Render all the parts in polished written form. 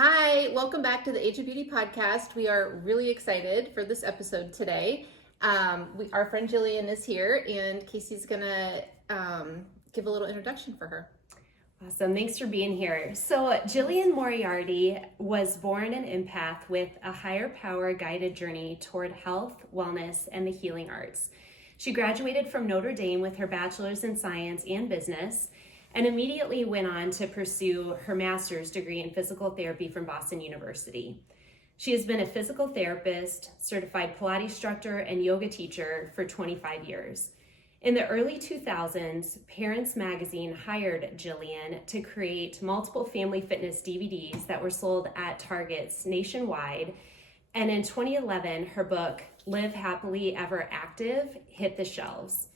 Hi, welcome back to the Age of Beauty podcast. We are really excited for this episode today. Our friend Jillian is here, and Casey's gonna give a little introduction for her. Awesome, thanks for being here. So Jillian Moriarty was born an empath with a higher power guided journey toward health, wellness, and the healing arts. She graduated from Notre Dame with her bachelor's in science and business, and immediately went on to pursue her master's degree in physical therapy from Boston University. She has been a physical therapist, certified Pilates instructor, and yoga teacher for 25 years. In the early 2000s, Parents Magazine hired Jillian to create multiple family fitness DVDs that were sold at Targets nationwide. And in 2011, her book, Live Happily Ever Active, hit the shelves.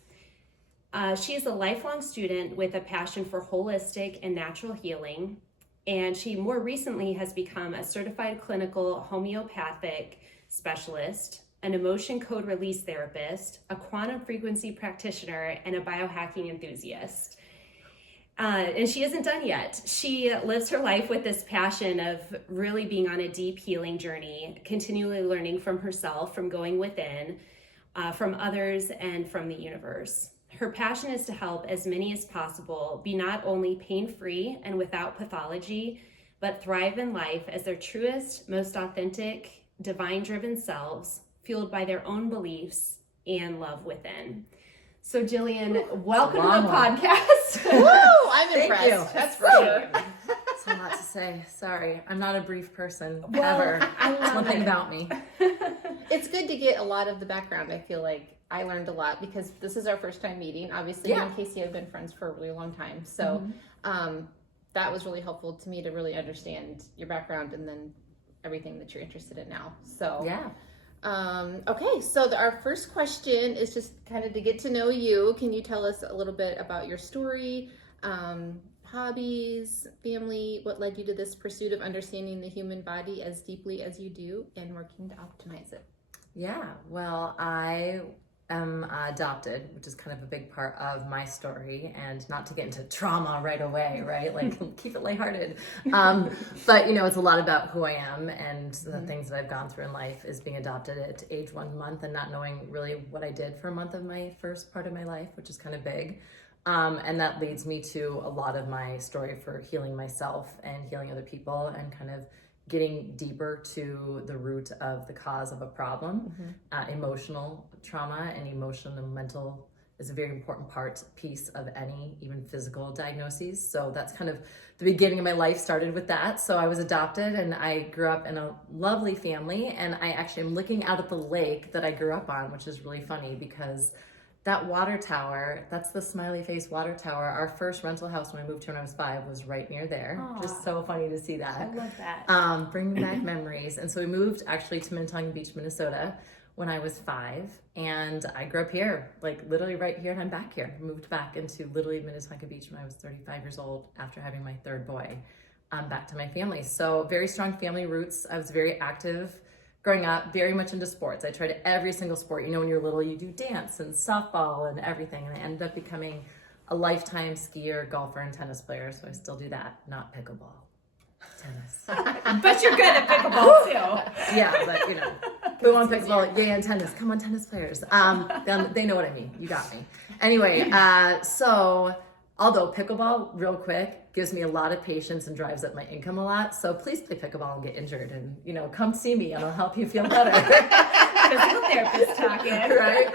She is a lifelong student with a passion for holistic and natural healing, and she more recently has become a certified clinical homeopathic specialist, an emotion code release therapist, a quantum frequency practitioner, and a biohacking enthusiast. And she isn't done yet. She lives her life with this passion of really being on a deep healing journey, continually learning from herself, from going within, from others, and from the universe. Her passion is to help as many as possible be not only pain-free and without pathology, but thrive in life as their truest, most authentic, divine-driven selves, fueled by their own beliefs and love within. So Jillian, welcome to the podcast. Woo! I'm impressed. Thank you. That's for sure. That's a lot to say. Sorry, I'm not a brief person, ever. That's one thing about me. It's good to get a lot of the background. I feel like I learned a lot because this is our first time meeting. Obviously, me and Casey have been friends for a really long time. So that was really helpful to me to really understand your background and then everything that you're interested in now. So Yeah. Okay, so our first question is just kind of to get to know you. Can you tell us a little bit about your story, hobbies, family, what led you to this pursuit of understanding the human body as deeply as you do and working to optimize it? Yeah. Well, I am adopted, which is kind of a big part of my story, and not to get into trauma right away, right? Like keep it lighthearted. But it's a lot about who I am and the things that I've gone through in life is being adopted at age 1 month and not knowing really what I did for a month of my first part of my life, which is kind of big. And that leads me to a lot of my story for healing myself and healing other people and kind of getting deeper to the root of the cause of a problem. Emotional trauma and emotional and mental is a very important piece of any, even physical diagnoses. So that's kind of the beginning of my life started with that. So I was adopted and I grew up in a lovely family, and I actually am looking out at the lake that I grew up on, which is really funny because that water tower, that's the smiley face water tower. Our first rental house when I moved here when I was 5 was right near there. Aww. Just so funny to see that. I love that. Bringing back memories. And so we moved actually to Minnetonka Beach, Minnesota when I was 5. And I grew up here, like literally right here, and I'm back here. Moved back into literally Minnetonka Beach when I was 35 years old after having my 3rd boy, back to my family. So very strong family roots. I was very active growing up, very much into sports. I tried every single sport. When you're little, you do dance and softball and everything. And I ended up becoming a lifetime skier, golfer, and tennis player. So I still do that, not pickleball. Tennis. But you're good at pickleball too. Yeah, but we want pickleball, and tennis. Come on, tennis players. They know what I mean. You got me. Anyway, so although pickleball, real quick, gives me a lot of patience and drives up my income a lot. So please play pickleball and get injured and, come see me and I'll help you feel better. Physical therapist talking. Right?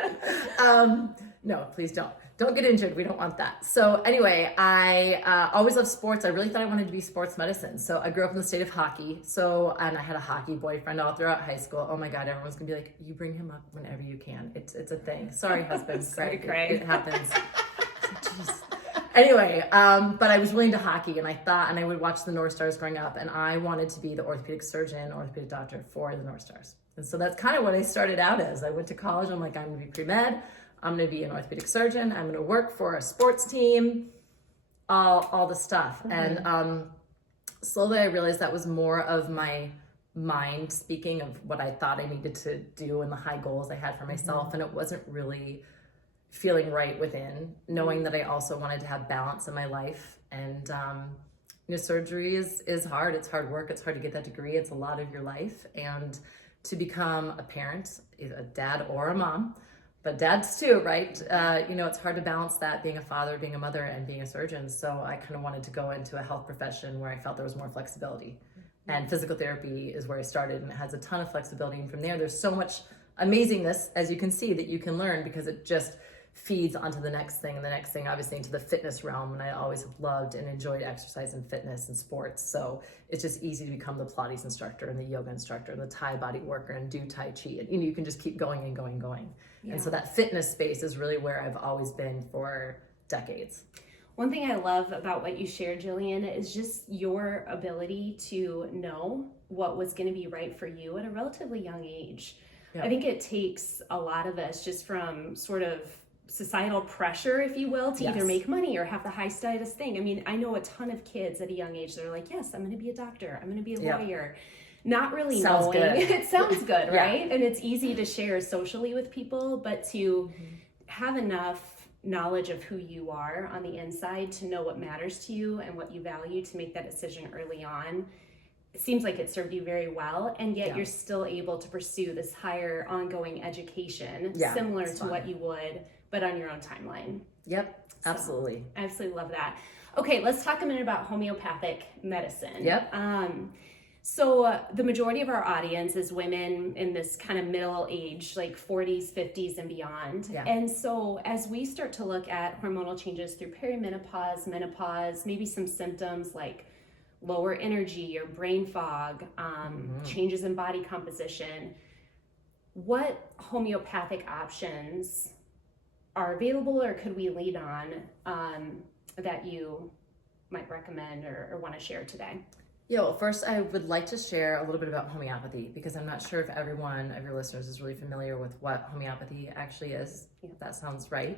No, please don't. Don't get injured. We don't want that. So anyway, I always loved sports. I really thought I wanted to be sports medicine. So I grew up in the state of hockey. And I had a hockey boyfriend all throughout high school. Oh my God, everyone's gonna be like, you bring him up whenever you can. It's a thing. Sorry, husband. Sorry, Craig. Craig. It happens. Jeez. Anyway, but I was really into hockey, and I would watch the North Stars growing up, and I wanted to be the orthopedic surgeon, orthopedic doctor for the North Stars. And so that's kind of what I started out as. I went to college, I'm like, I'm gonna be pre-med, I'm gonna be an orthopedic surgeon, I'm gonna work for a sports team, all the stuff. And slowly I realized that was more of my mind speaking of what I thought I needed to do and the high goals I had for myself, and it wasn't really feeling right within, knowing that I also wanted to have balance in my life and surgery is hard. It's hard work. It's hard to get that degree. It's a lot of your life. And to become a parent, either a dad or a mom, but dads too, right? It's hard to balance that, being a father, being a mother, and being a surgeon. So I kind of wanted to go into a health profession where I felt there was more flexibility. And physical therapy is where I started, and it has a ton of flexibility. And from there's so much amazingness, as you can see, that you can learn, because it just feeds onto the next thing, and the next thing, obviously, into the fitness realm. And I always have loved and enjoyed exercise and fitness and sports. So it's just easy to become the Pilates instructor and the yoga instructor and the Thai body worker and do Tai Chi. And you can just keep going and going and going. Yeah. And so that fitness space is really where I've always been for decades. One thing I love about what you shared, Jillian, is just your ability to know what was going to be right for you at a relatively young age. Yep. I think it takes a lot of us, just from sort of societal pressure, if you will, to either make money or have the high status thing. I mean, I know a ton of kids at a young age that are like, yes, I'm going to be a doctor, I'm going to be a lawyer. Not really knowing. It sounds good, right? And it's easy to share socially with people, but to have enough knowledge of who you are on the inside to know what matters to you and what you value to make that decision early on, it seems like it served you very well, and yet you're still able to pursue this higher ongoing education, similar to what you would, but on your own timeline. Yep, absolutely. So, I absolutely love that. Okay, let's talk a minute about homeopathic medicine. Yep. So the majority of our audience is women in this kind of middle age, like 40s, 50s, and beyond. Yeah. And so as we start to look at hormonal changes through perimenopause, menopause, maybe some symptoms like lower energy or brain fog, changes in body composition, what homeopathic options are available, or could we lead on that you might recommend or want to share today? Yeah, well, first I would like to share a little bit about homeopathy, because I'm not sure if every one of your listeners is really familiar with what homeopathy actually is. Yeah. That sounds right.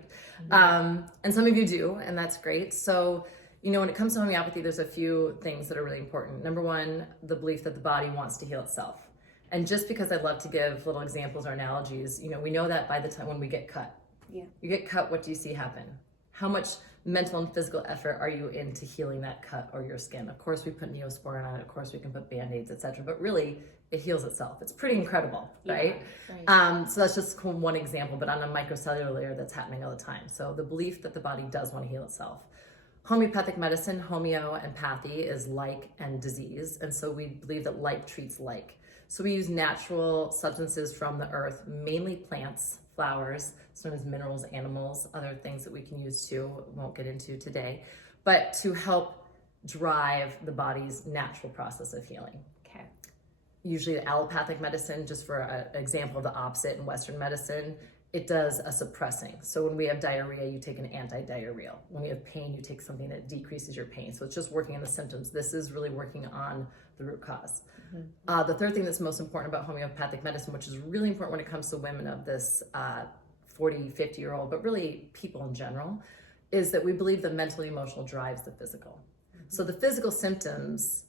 And some of you do, and that's great. So, when it comes to homeopathy, there's a few things that are really important. Number one, the belief that the body wants to heal itself. And just because I love to give little examples or analogies, we know that by the time when we get cut, you get cut, what do you see happen? How much mental and physical effort are you into healing that cut or your skin? Of course, we put Neosporin on it. Of course, we can put Band-Aids, etc. But really, it heals itself. It's pretty incredible, right? So that's just one example, but on a microcellular layer, that's happening all the time. So the belief that the body does want to heal itself. Homeopathic medicine, homeo and pathy, is like and disease. And so we believe that like treats like. So we use natural substances from the earth, mainly plants, flowers, sometimes minerals, animals, other things that we can use too, won't get into today, but to help drive the body's natural process of healing. Okay. Usually the allopathic medicine, just for an example of the opposite in Western medicine, it does a suppressing. So when we have diarrhea, you take an anti-diarrheal. When you have pain, you take something that decreases your pain. So it's just working on the symptoms. This is really working on the root cause. The third thing that's most important about homeopathic medicine, which is really important when it comes to women of this 40, 50-year-old, but really people in general, is that we believe the mental emotional drives the physical. So the physical symptoms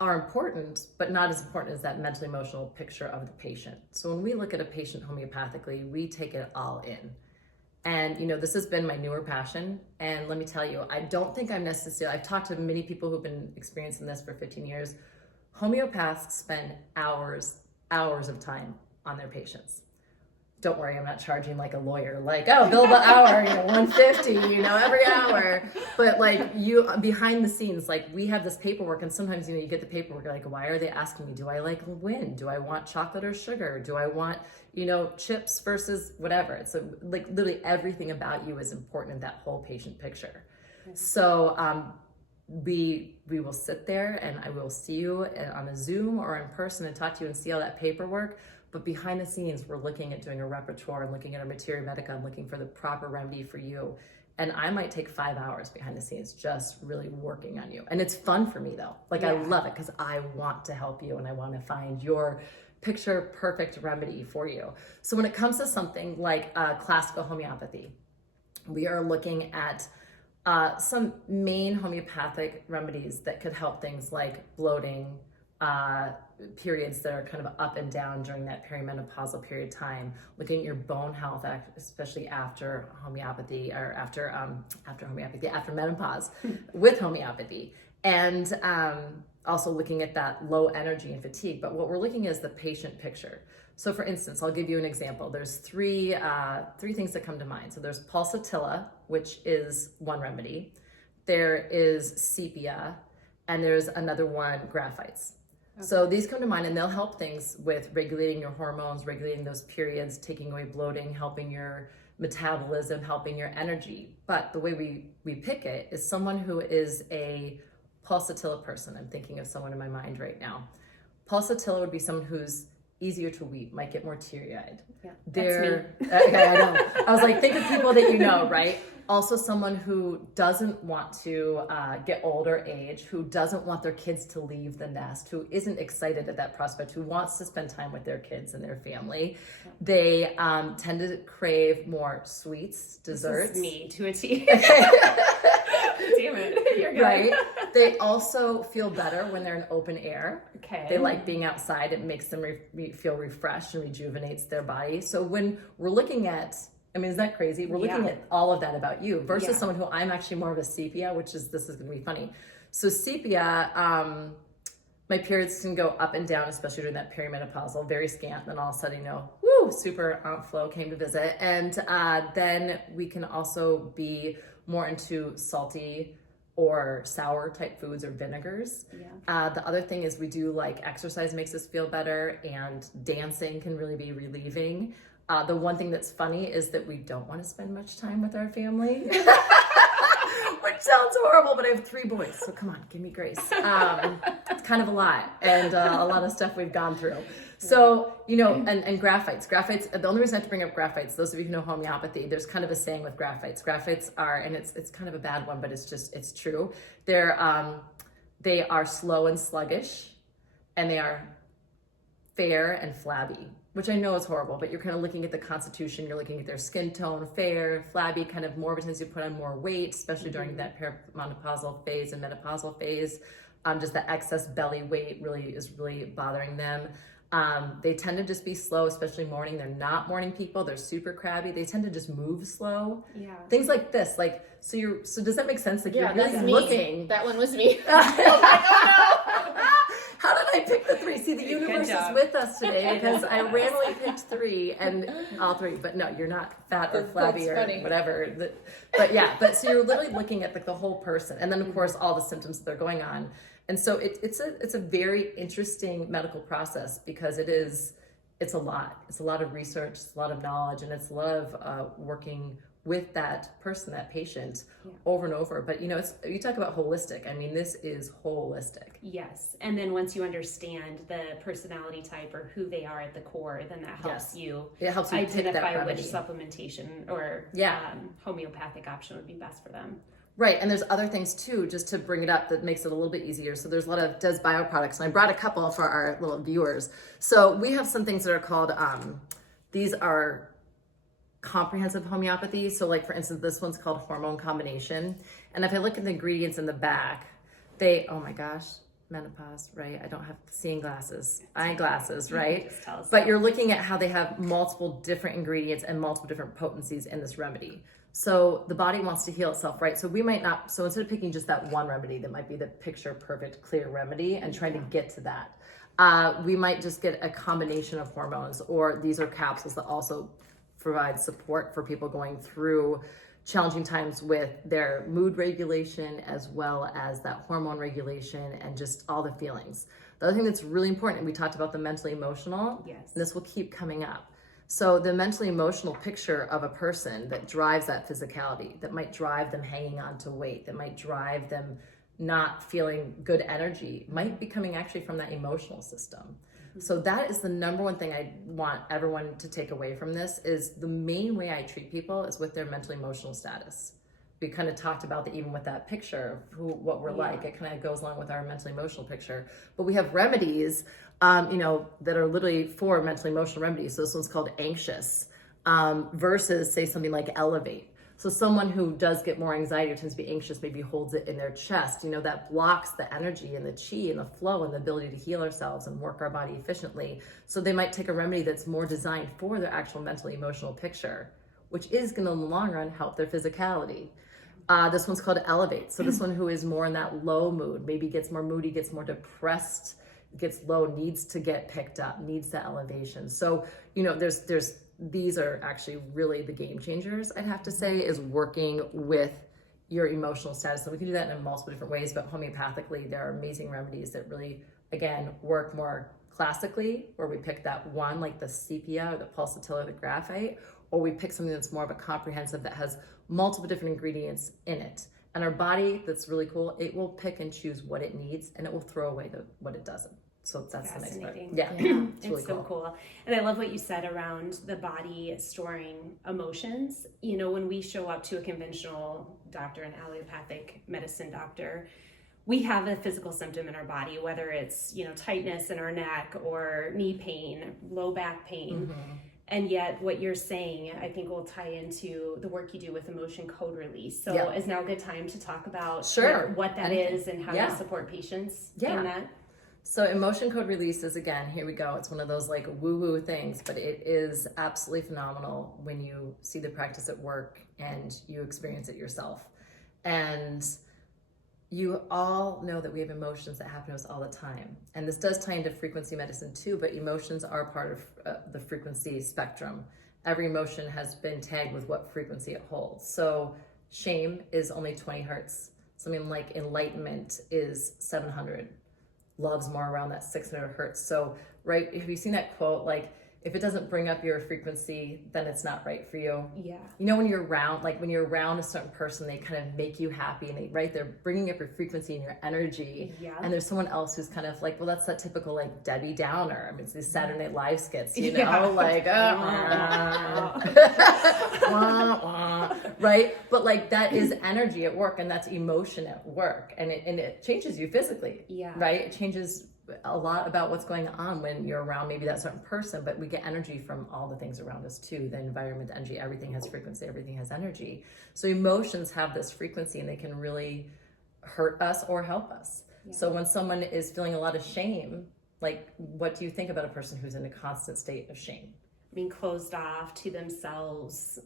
are important, but not as important as that mental emotional picture of the patient. So when we look at a patient homeopathically, we take it all in. And this has been my newer passion. And let me tell you, I don't think I'm necessarily, I've talked to many people who've been experiencing this for 15 years. Homeopaths spend hours of time on their patients. Don't worry, I'm not charging like a lawyer, like, oh, bill the hour, $150, every hour. But like you behind the scenes, like we have this paperwork, and sometimes, you get the paperwork, like, why are they asking me? Do I like wind? Do I want chocolate or sugar? Do I want, chips versus whatever? It's like literally everything about you is important in that whole patient picture. So we will sit there and I will see you on a Zoom or in person and talk to you and see all that paperwork. But behind the scenes, we're looking at doing a repertoire and looking at our materia medica and looking for the proper remedy for you. And I might take 5 hours behind the scenes just really working on you. And it's fun for me though. Like I love it because I want to help you and I want to find your picture perfect remedy for you. So when it comes to something like classical homeopathy, we are looking at some main homeopathic remedies that could help things like bloating, periods that are kind of up and down during that perimenopausal period of time, looking at your bone health, especially after homeopathy or after menopause with homeopathy. and also looking at that low energy and fatigue. But what we're looking at is the patient picture. So for instance, I'll give you an example. There's three things that come to mind. So there's pulsatilla, which is one remedy. There is sepia, and there's another one, graphites. Okay. So these come to mind, and they'll help things with regulating your hormones, regulating those periods, taking away bloating, helping your metabolism, helping your energy. But the way we pick it is someone who is a pulsatilla person. I'm thinking of someone in my mind right now. Pulsatilla would be someone who's easier to weep, might get more teary-eyed. Yeah, They're, that's me. Okay, I know. I was like, think of people that you know, right? Also someone who doesn't want to get old or age, who doesn't want their kids to leave the nest, who isn't excited at that prospect, who wants to spend time with their kids and their family. They tend to crave more sweets, desserts. This is me to a T. Damn it, you're good. Right? They also feel better when they're in open air. Okay. They like being outside. It makes them feel refreshed and rejuvenates their body. So when we're looking at, I mean, isn't that crazy? We're looking at all of that about you versus someone who I'm actually more of a sepia, which is, this is going to be funny. So sepia, my periods can go up and down, especially during that perimenopausal, very scant. Then all of a sudden, super Aunt Flo came to visit. And then we can also be more into salty or sour type foods or vinegars. Yeah. The other thing is we do like exercise makes us feel better, and dancing can really be relieving. The one thing that's funny is that we don't want to spend much time with our family, which sounds horrible, but I have 3 boys, so come on, give me grace. It's kind of a lot, and a lot of stuff we've gone through. So, and graphites. Graphites, the only reason I have to bring up graphites, those of you who know homeopathy, there's kind of a saying with graphites. Graphites are, and it's kind of a bad one, but it's true. They are slow and sluggish, and they are fair and flabby, which I know is horrible, but you're kind of looking at the constitution, you're looking at their skin tone, fair, flabby, kind of more of a tendency to put on more weight, especially during that perimenopausal phase and menopausal phase. Just the excess belly weight is really bothering them. They tend to just be slow, especially morning. They're not morning people. They're super crabby. They tend to just move slow. Yeah. Things like this, so does that make sense? Like you're really looking. That one was me. How did I pick the 3? See, the universe is with us today because I randomly picked 3 and all 3. But no, you're not fat or flabby or whatever. But so you're literally looking at the whole person, and then of course all the symptoms that are going on. And so it's a very interesting medical process because it's a lot. It's a lot of research, it's a lot of knowledge, and it's a lot of working with that person, that patient, over and over. But you talk about holistic. I mean, this is holistic. Yes. And then once you understand the personality type or who they are at the core, then that helps you identify which supplementation or homeopathic option would be best for them. Right, and there's other things too, just to bring it up, that makes it a little bit easier. So there's a lot of Des bioproducts, and I brought a couple for our little viewers. So we have some things that are called, these are comprehensive homeopathy. So like for instance, this one's called hormone combination. And if I look at the ingredients in the back, oh my gosh, menopause, right? I don't have seeing glasses, eyeglasses, right? But you're looking at how they have multiple different ingredients and multiple different potencies in this remedy. So the body wants to heal itself, right? So we might not, so instead of picking just that one remedy that might be the picture perfect, clear remedy and trying to get to that, we might just get a combination of hormones, or these are capsules that also provide support for people going through challenging times with their mood regulation, as well as that hormone regulation and just all the feelings. The other thing that's really important, and we talked about the mentally emotional, and this will keep coming up. So the mentally emotional picture of a person that drives that physicality, that might drive them hanging on to weight, that might drive them not feeling good energy, might be coming actually from that emotional system. So that is the number one thing I want everyone to take away from this, is the main way I treat people is with their mental emotional status. We kind of talked about that even with that picture of what we're like. It kind of goes along with our mental emotional picture. But we have remedies, that are literally for mental emotional remedies. So this one's called anxious, versus say something like elevate. So someone who does get more anxiety or tends to be anxious maybe holds it in their chest, that blocks the energy and the chi and the flow and the ability to heal ourselves and work our body efficiently. So they might take a remedy that's more designed for their actual mental emotional picture, which is going to in the long run help their physicality. This one's called Elevate. So this one who is more in that low mood, maybe gets more moody, gets more depressed, gets low, needs to get picked up, needs the elevation. So, you know, these are actually really the game changers, I'd have to say, is working with your emotional status. And we can do that in multiple different ways, but homeopathically, there are amazing remedies that really, again, work more classically, where we pick that one, like the sepia or the pulsatilla or the graphite, or we pick something that's more of a comprehensive that has multiple different ingredients in it. And our body, that's really cool, it will pick and choose what it needs, and it will throw away what it doesn't. So that's the nice part. Yeah, it's really so cool. And I love what you said around the body storing emotions. You know, when we show up to a conventional doctor, an allopathic medicine doctor, we have a physical symptom in our body, whether it's, you know, tightness in our neck or knee pain, low back pain. And yet what you're saying, I think, will tie into the work you do with emotion code release. So is now a good time to talk about what that is and how you support patients in that? So emotion code release is, again, here we go. It's one of those like woo-woo things, but it is absolutely phenomenal when you see the practice at work and you experience it yourself. And you all know that we have emotions that happen to us all the time. And this does tie into frequency medicine too, but emotions are part of the frequency spectrum. Every emotion has been tagged with what frequency it holds. So shame is only 20 hertz. Something like enlightenment is 700. Love's more around that 600 hertz. So, right, have you seen that quote, like, if it doesn't bring up your frequency, then it's not right for you? Yeah. You know, when you're around a certain person, they kind of make you happy, and they're bringing up your frequency and your energy. Yeah. And there's someone else who's kind of like, well, that's that typical like Debbie Downer. I mean, it's these Saturday Night Live skits, you know, like, right? But like that is energy at work, and that's emotion at work, and it changes you physically. Yeah. Right? It changes a lot about what's going on when you're around maybe that certain person, but we get energy from all the things around us too. The environment, the energy, everything has frequency, everything has energy. So emotions have this frequency, and they can really hurt us or help us. Yeah. So when someone is feeling a lot of shame, like, what do you think about a person who's in a constant state of shame? I mean, closed off to themselves,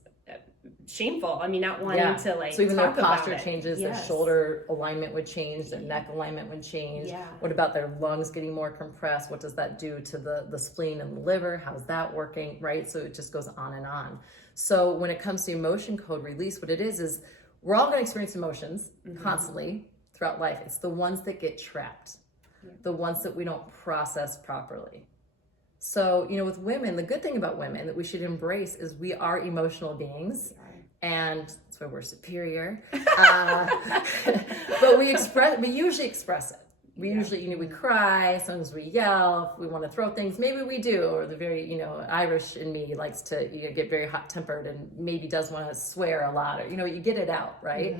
shameful. I mean, not wanting to like. So even their posture about changes, their shoulder alignment would change, their neck alignment would change. Yeah. What about their lungs getting more compressed? What does that do to the spleen and the liver? How's that working? Right? So it just goes on and on. So when it comes to emotion code release, what it is we're all going to experience emotions constantly throughout life. It's the ones that get trapped, the ones that we don't process properly. So, you know, with women, the good thing about women that we should embrace is we are emotional beings, and that's why we're superior. But we usually express it. We usually, you know, we cry, sometimes we yell, if we want to throw things, maybe we do, or the very, you know, Irish in me likes to, you know, get very hot-tempered and maybe does want to swear a lot, or, you know, you get it out, right?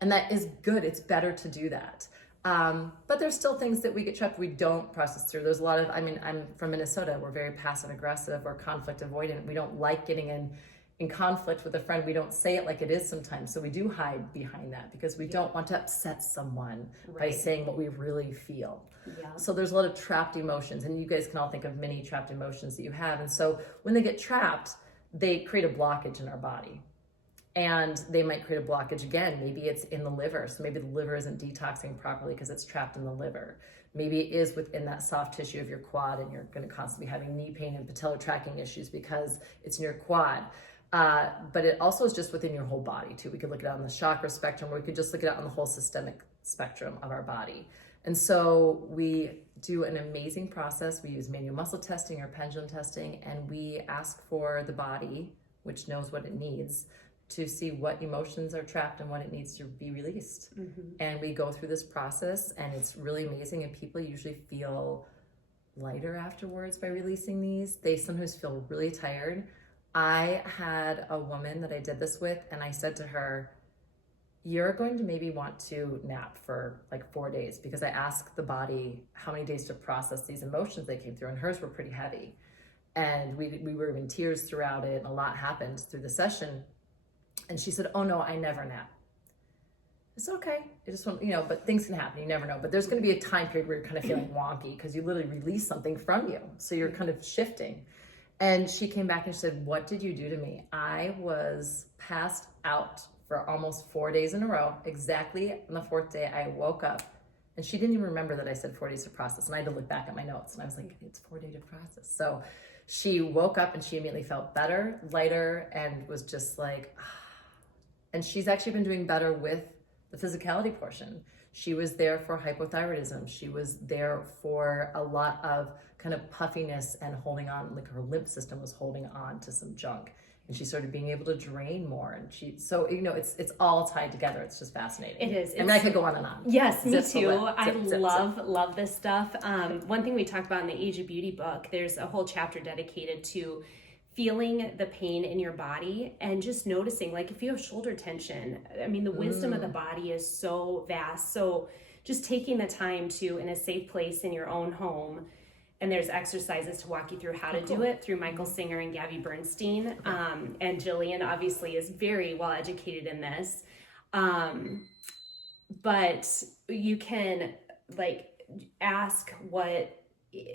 And that is good. It's better to do that. But there's still things that we get trapped, we don't process through. There's a lot of, I mean, I'm from Minnesota. We're very passive aggressive or conflict avoidant. We don't like getting in conflict with a friend. We don't say it like it is sometimes. So we do hide behind that because we don't want to upset someone by saying what we really feel. Yeah. So there's a lot of trapped emotions, and you guys can all think of many trapped emotions that you have. And so when they get trapped, they create a blockage in our body. And they might create a blockage again. Maybe it's in the liver. So maybe the liver isn't detoxing properly because it's trapped in the liver. Maybe it is within that soft tissue of your quad, and you're going to constantly be having knee pain and patellar tracking issues because it's in your quad. But it also is just within your whole body too. We could look at it on the chakra spectrum, or we could just look at it on the whole systemic spectrum of our body. And so we do an amazing process. We use manual muscle testing or pendulum testing, and we ask for the body, which knows what it needs, to see what emotions are trapped and what it needs to be released. And we go through this process, and it's really amazing, and people usually feel lighter afterwards by releasing these. They sometimes feel really tired. I had a woman that I did this with, and I said to her, you're going to maybe want to nap for like 4 days, because I asked the body how many days to process these emotions they came through, and hers were pretty heavy. And we were in tears throughout it, and a lot happened through the session. And she said, oh no, I never nap. It's okay. I just want, you know, but things can happen. You never know. But there's going to be a time period where you're kind of feeling wonky because you literally release something from you. So you're kind of shifting. And she came back and she said, what did you do to me? I was passed out for almost 4 days in a row. Exactly on the 4th day, I woke up and she didn't even remember that I said 4 days to process. And I had to look back at my notes and I was like, it's 4 days to process. So she woke up and she immediately felt better, lighter, and was just like, and she's actually been doing better with the physicality portion. She was there for hypothyroidism. She was there for a lot of kind of puffiness and holding on, like her lymph system was holding on to some junk. And she started being able to drain more. And so, it's all tied together. It's just fascinating. It is. I mean, I could go on and on. Yes, me Zip too. lip, I zip, love this stuff. One thing we talk about in the Age of Beauty book, there's a whole chapter dedicated to feeling the pain in your body and just noticing, like if you have shoulder tension, I mean, the wisdom of the body is so vast. So just taking the time to, in a safe place in your own home, and there's exercises to walk you through how to do it through Michael Singer and Gabby Bernstein. And Jillian obviously is very well educated in this. But you can like ask what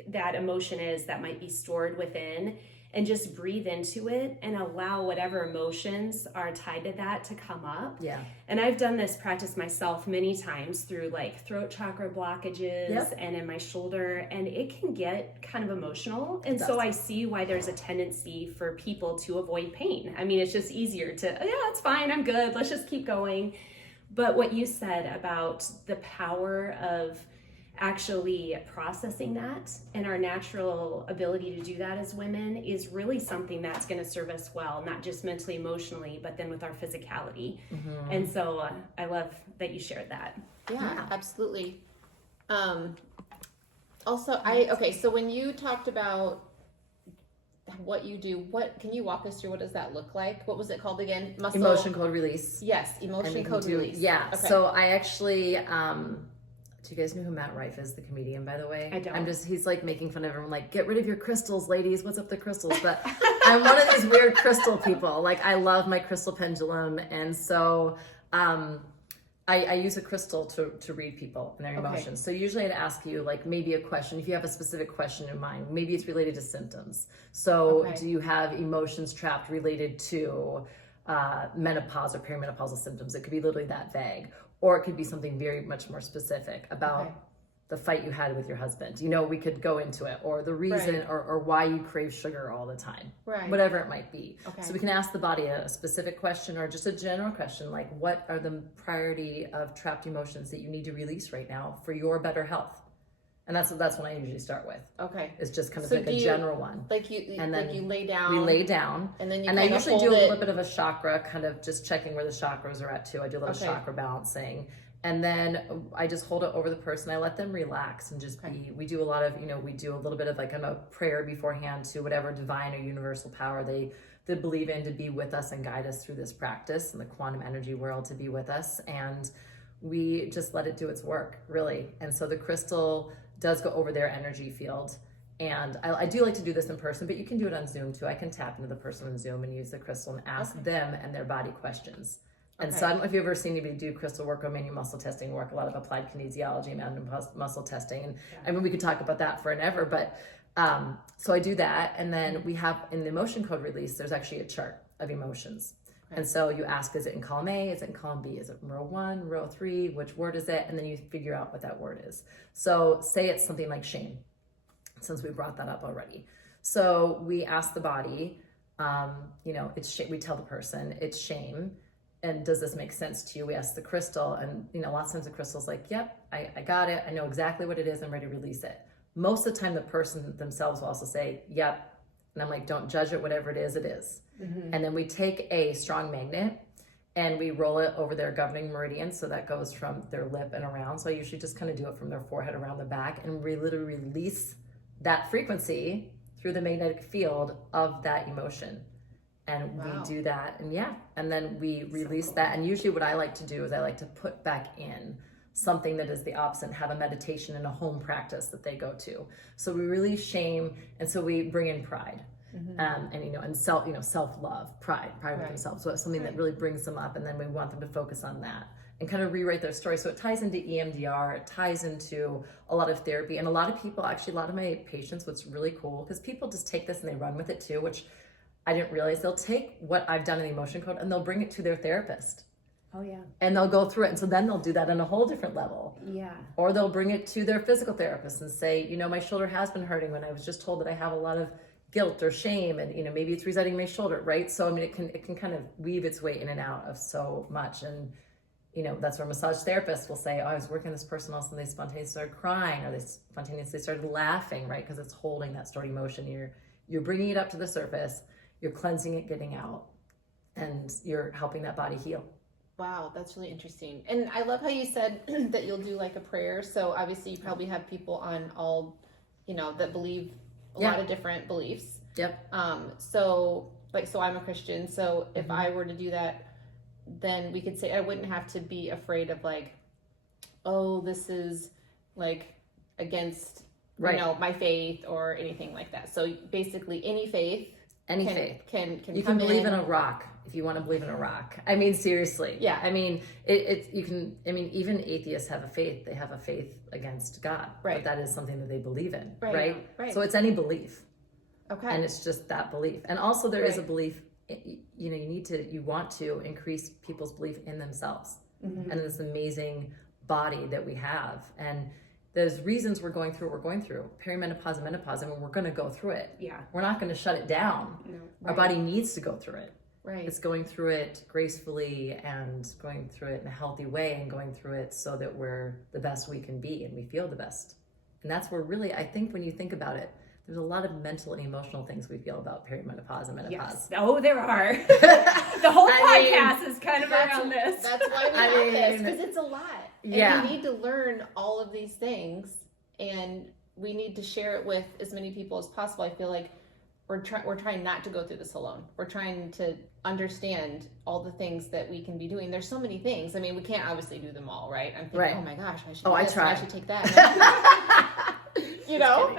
that emotion is that might be stored within, and just breathe into it and allow whatever emotions are tied to that to come up. Yeah. And I've done this practice myself many times through like throat chakra blockages and in my shoulder, and it can get kind of emotional. And so I see why there's a tendency for people to avoid pain. I mean, it's just easier to, it's fine, I'm good, let's just keep going. But what you said about the power of actually processing that and our natural ability to do that as women is really something that's going to serve us well, not just mentally, emotionally, but then with our physicality. And so I love that you shared that. Yeah, absolutely. Also, so when you talked about what you do, can you walk us through, what does that look like? What was it called again? Emotion code release. Yes, emotion code release. Yeah. Okay. So I actually, do you guys know who Matt Rife is, the comedian, by the way? I don't. He's like making fun of everyone, like, get rid of your crystals, ladies. What's up the crystals? But I'm one of these weird crystal people. Like, I love my crystal pendulum. And so I use a crystal to read people and their emotions. So usually I'd ask you like maybe a question, if you have a specific question in mind, maybe it's related to symptoms. So do you have emotions trapped related to menopause or perimenopausal symptoms? It could be literally that vague. Or it could be something very much more specific about the fight you had with your husband. We could go into it, or the reason or why you crave sugar all the time, whatever it might be. So we can ask the body a specific question or just a general question, like what are the priority of trapped emotions that you need to release right now for your better health? And that's what I usually start with. It's just kind of like a general one. And then you lay down. We lay down. And then I usually do a little bit of a chakra, kind of just checking where the chakras are at too. I do a little chakra balancing. And then I just hold it over the person. I let them relax and just be. We do a lot of, we do a little bit of like a prayer beforehand to whatever divine or universal power they believe in to be with us and guide us through this practice in the quantum energy world, to be with us. And we just let it do its work, really. And so the crystal does go over their energy field. And I do like to do this in person, but you can do it on Zoom too. I can tap into the person on Zoom and use the crystal and ask them and their body questions. And so I don't know if you've ever seen anybody do crystal work or manual muscle testing work, a lot of applied kinesiology, manual muscle testing. And I mean, we could talk about that for an ever, but so I do that. And then we have in the emotion code release, there's actually a chart of emotions. And so you ask, is it in column A? Is it in column B? Is it row 1, row 3? Which word is it? And then you figure out what that word is. So say it's something like shame, since we brought that up already. So we ask the body, it's we tell the person it's shame. And does this make sense to you? We ask the crystal, and a lot of times the crystal's like, yep, I got it. I know exactly what it is. I'm ready to release it. Most of the time the person themselves will also say, yep. And I'm like, don't judge it, whatever it is, it is. And then we take a strong magnet and we roll it over their governing meridian. So that goes from their lip and around. So I usually just kind of do it from their forehead around the back, and we literally release that frequency through the magnetic field of that emotion. And we do that, and then we release that. And usually what I like to do is I like to put back in something that is the opposite, and have a meditation and a home practice that they go to. So we release shame, and so we bring in pride. And self-love, pride with themselves. So it's something that really brings them up, and then we want them to focus on that and kind of rewrite their story. So it ties into EMDR, it ties into a lot of therapy, and a lot of people, actually a lot of my patients, what's really cool, because people just take this and they run with it too, which I didn't realize. They'll take what I've done in the emotion code and they'll bring it to their therapist. Oh yeah. And they'll go through it. And so then they'll do that on a whole different level. Yeah. Or they'll bring it to their physical therapist and say, you know, my shoulder has been hurting when I was just told that I have a lot of guilt or shame, and you know, maybe it's resetting my shoulder, right? So I mean, it can kind of weave its way in and out of so much. And you know, that's where massage therapists will say, oh, I was working with this person, all of a sudden they spontaneously started crying, or they spontaneously started laughing, right? Because it's holding that stored emotion. You're bringing it up to the surface, you're cleansing it, getting out, and you're helping that body heal. Wow, that's really interesting. And I love how you said that you'll do like a prayer. So obviously you probably have people on all, you know, that believe a lot of different beliefs. Yep. So I'm a Christian. So if I were to do that, then we could say I wouldn't have to be afraid of like, oh, this is like against, you know, my faith or anything like that. So basically any faith can you can believe in a rock if you want to believe in a rock. I mean, seriously. Yeah. I mean, even atheists have a faith. They have a faith against God. Right. But that is something that they believe in. Right. So it's any belief. Okay. And it's just that belief. And also there is a belief, you know, you want to increase people's belief in themselves and this amazing body that we have. And there's reasons we're going through what we're going through. Perimenopause and menopause, I mean, we're going to go through it. Yeah. We're not going to shut it down. No. Our body needs to go through it. Right. It's going through it gracefully and going through it in a healthy way and going through it so that we're the best we can be and we feel the best. And that's where really, I think when you think about it, there's a lot of mental and emotional things we feel about perimenopause and menopause. Yes. Oh, there are. The whole podcast is kind of around this. That's why we have this, because it's a lot. Yeah. And we need to learn all of these things, and we need to share it with as many people as possible. I feel like we're trying not to go through this alone. We're trying to understand all the things that we can be doing. There's so many things. I mean, we can't obviously do them all, right? I'm thinking, oh my gosh, I should do this, try. I should take that. You know?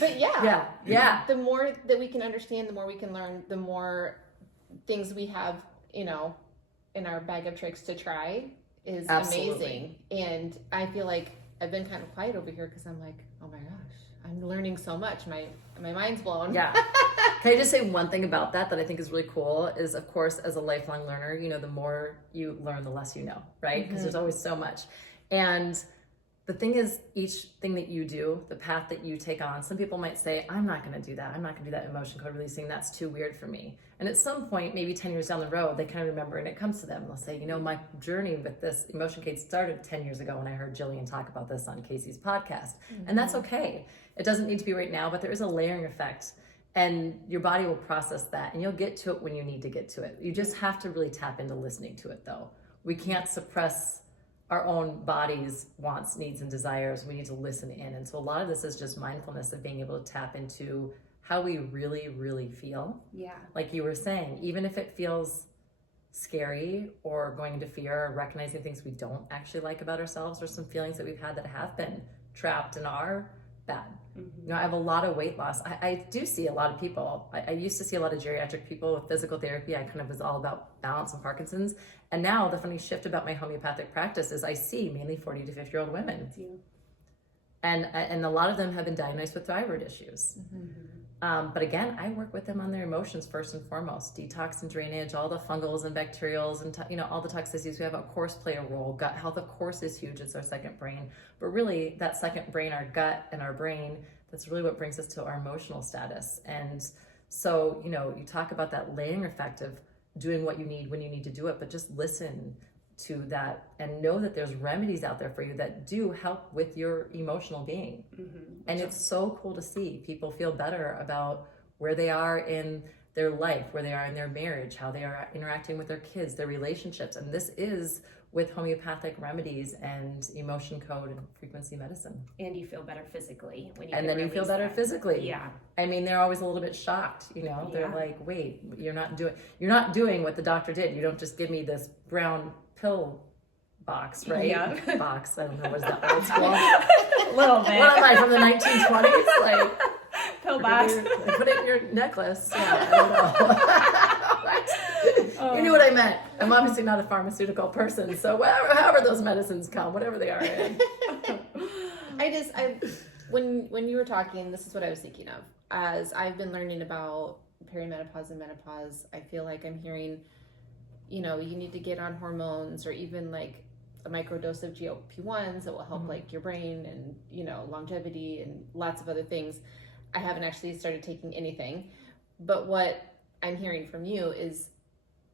But yeah. The more that we can understand, the more we can learn, the more things we have, you know, in our bag of tricks to try is amazing. And I feel like I've been kind of quiet over here because I'm like, oh my gosh, I'm learning so much. My mind's blown. Yeah. Can I just say one thing about that I think is really cool is, of course, as a lifelong learner, you know, the more you learn, the less you know, right? Because there's always so much. And the thing is, each thing that you do, the path that you take on, some people might say, I'm not going to do that. I'm not going to do that emotion code releasing. That's too weird for me. And at some point, maybe 10 years down the road, they kind of remember and it comes to them. They'll say, you know, my journey with this emotion code started 10 years ago when I heard Jillian talk about this on Casey's podcast. And that's okay. It doesn't need to be right now, but there is a layering effect. And your body will process that. And you'll get to it when you need to get to it. You just have to really tap into listening to it, though. We can't suppress our own body's wants, needs, and desires. We need to listen in. And so a lot of this is just mindfulness of being able to tap into how we really, really feel. Yeah. Like you were saying, even if it feels scary or going into fear or recognizing things we don't actually like about ourselves or some feelings that we've had that have been trapped and are bad. You know, I have a lot of weight loss. I do see a lot of people. I used to see a lot of geriatric people with physical therapy. I kind of was all about balance and Parkinson's. And now the funny shift about my homeopathic practice is I see mainly 40 to 50-year-old women. And a lot of them have been diagnosed with thyroid issues. But again, I work with them on their emotions first and foremost. Detox and drainage, all the fungals and bacterials and you know, all the toxicities we have, of course, play a role. Gut health, of course, is huge. It's our second brain. But really, that second brain, our gut and our brain, that's really what brings us to our emotional status. And so, you know, you talk about that layering effect of doing what you need when you need to do it, but just listen to that and know that there's remedies out there for you that do help with your emotional being. And it's so cool to see people feel better about where they are in their life, where they are in their marriage, how they are interacting with their kids, their relationships. And this is with homeopathic remedies and emotion code and frequency medicine. And you feel better physically when you and then you feel better physically. Yeah. I mean, they're always a little bit shocked, you know. They're like, wait, you're not doing what the doctor did. You don't just give me this brown pill box, right? Yeah. Box. I don't know, what is that old school? A little bit. What am I, from the 1920s? Like, pill box. Put it in your necklace. Yeah, I don't know. You knew what I meant. I'm obviously not a pharmaceutical person, so however those medicines come, whatever they are in. When you were talking, this is what I was thinking of. As I've been learning about perimenopause and menopause, I feel like I'm hearing you need to get on hormones, or even like a microdose of GLP-1s that will help like your brain and, longevity and lots of other things. I haven't actually started taking anything, but what I'm hearing from you is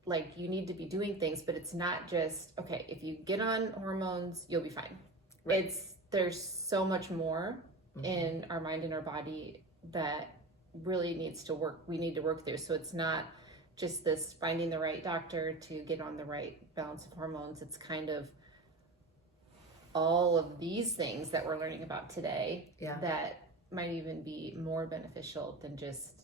like, you need to be doing things, but it's not just, okay, if you get on hormones, you'll be fine. Right. There's so much more in our mind and our body that really needs to work. We need to work through. So it's not just this finding the right doctor to get on the right balance of hormones. It's kind of all of these things that we're learning about today that might even be more beneficial than just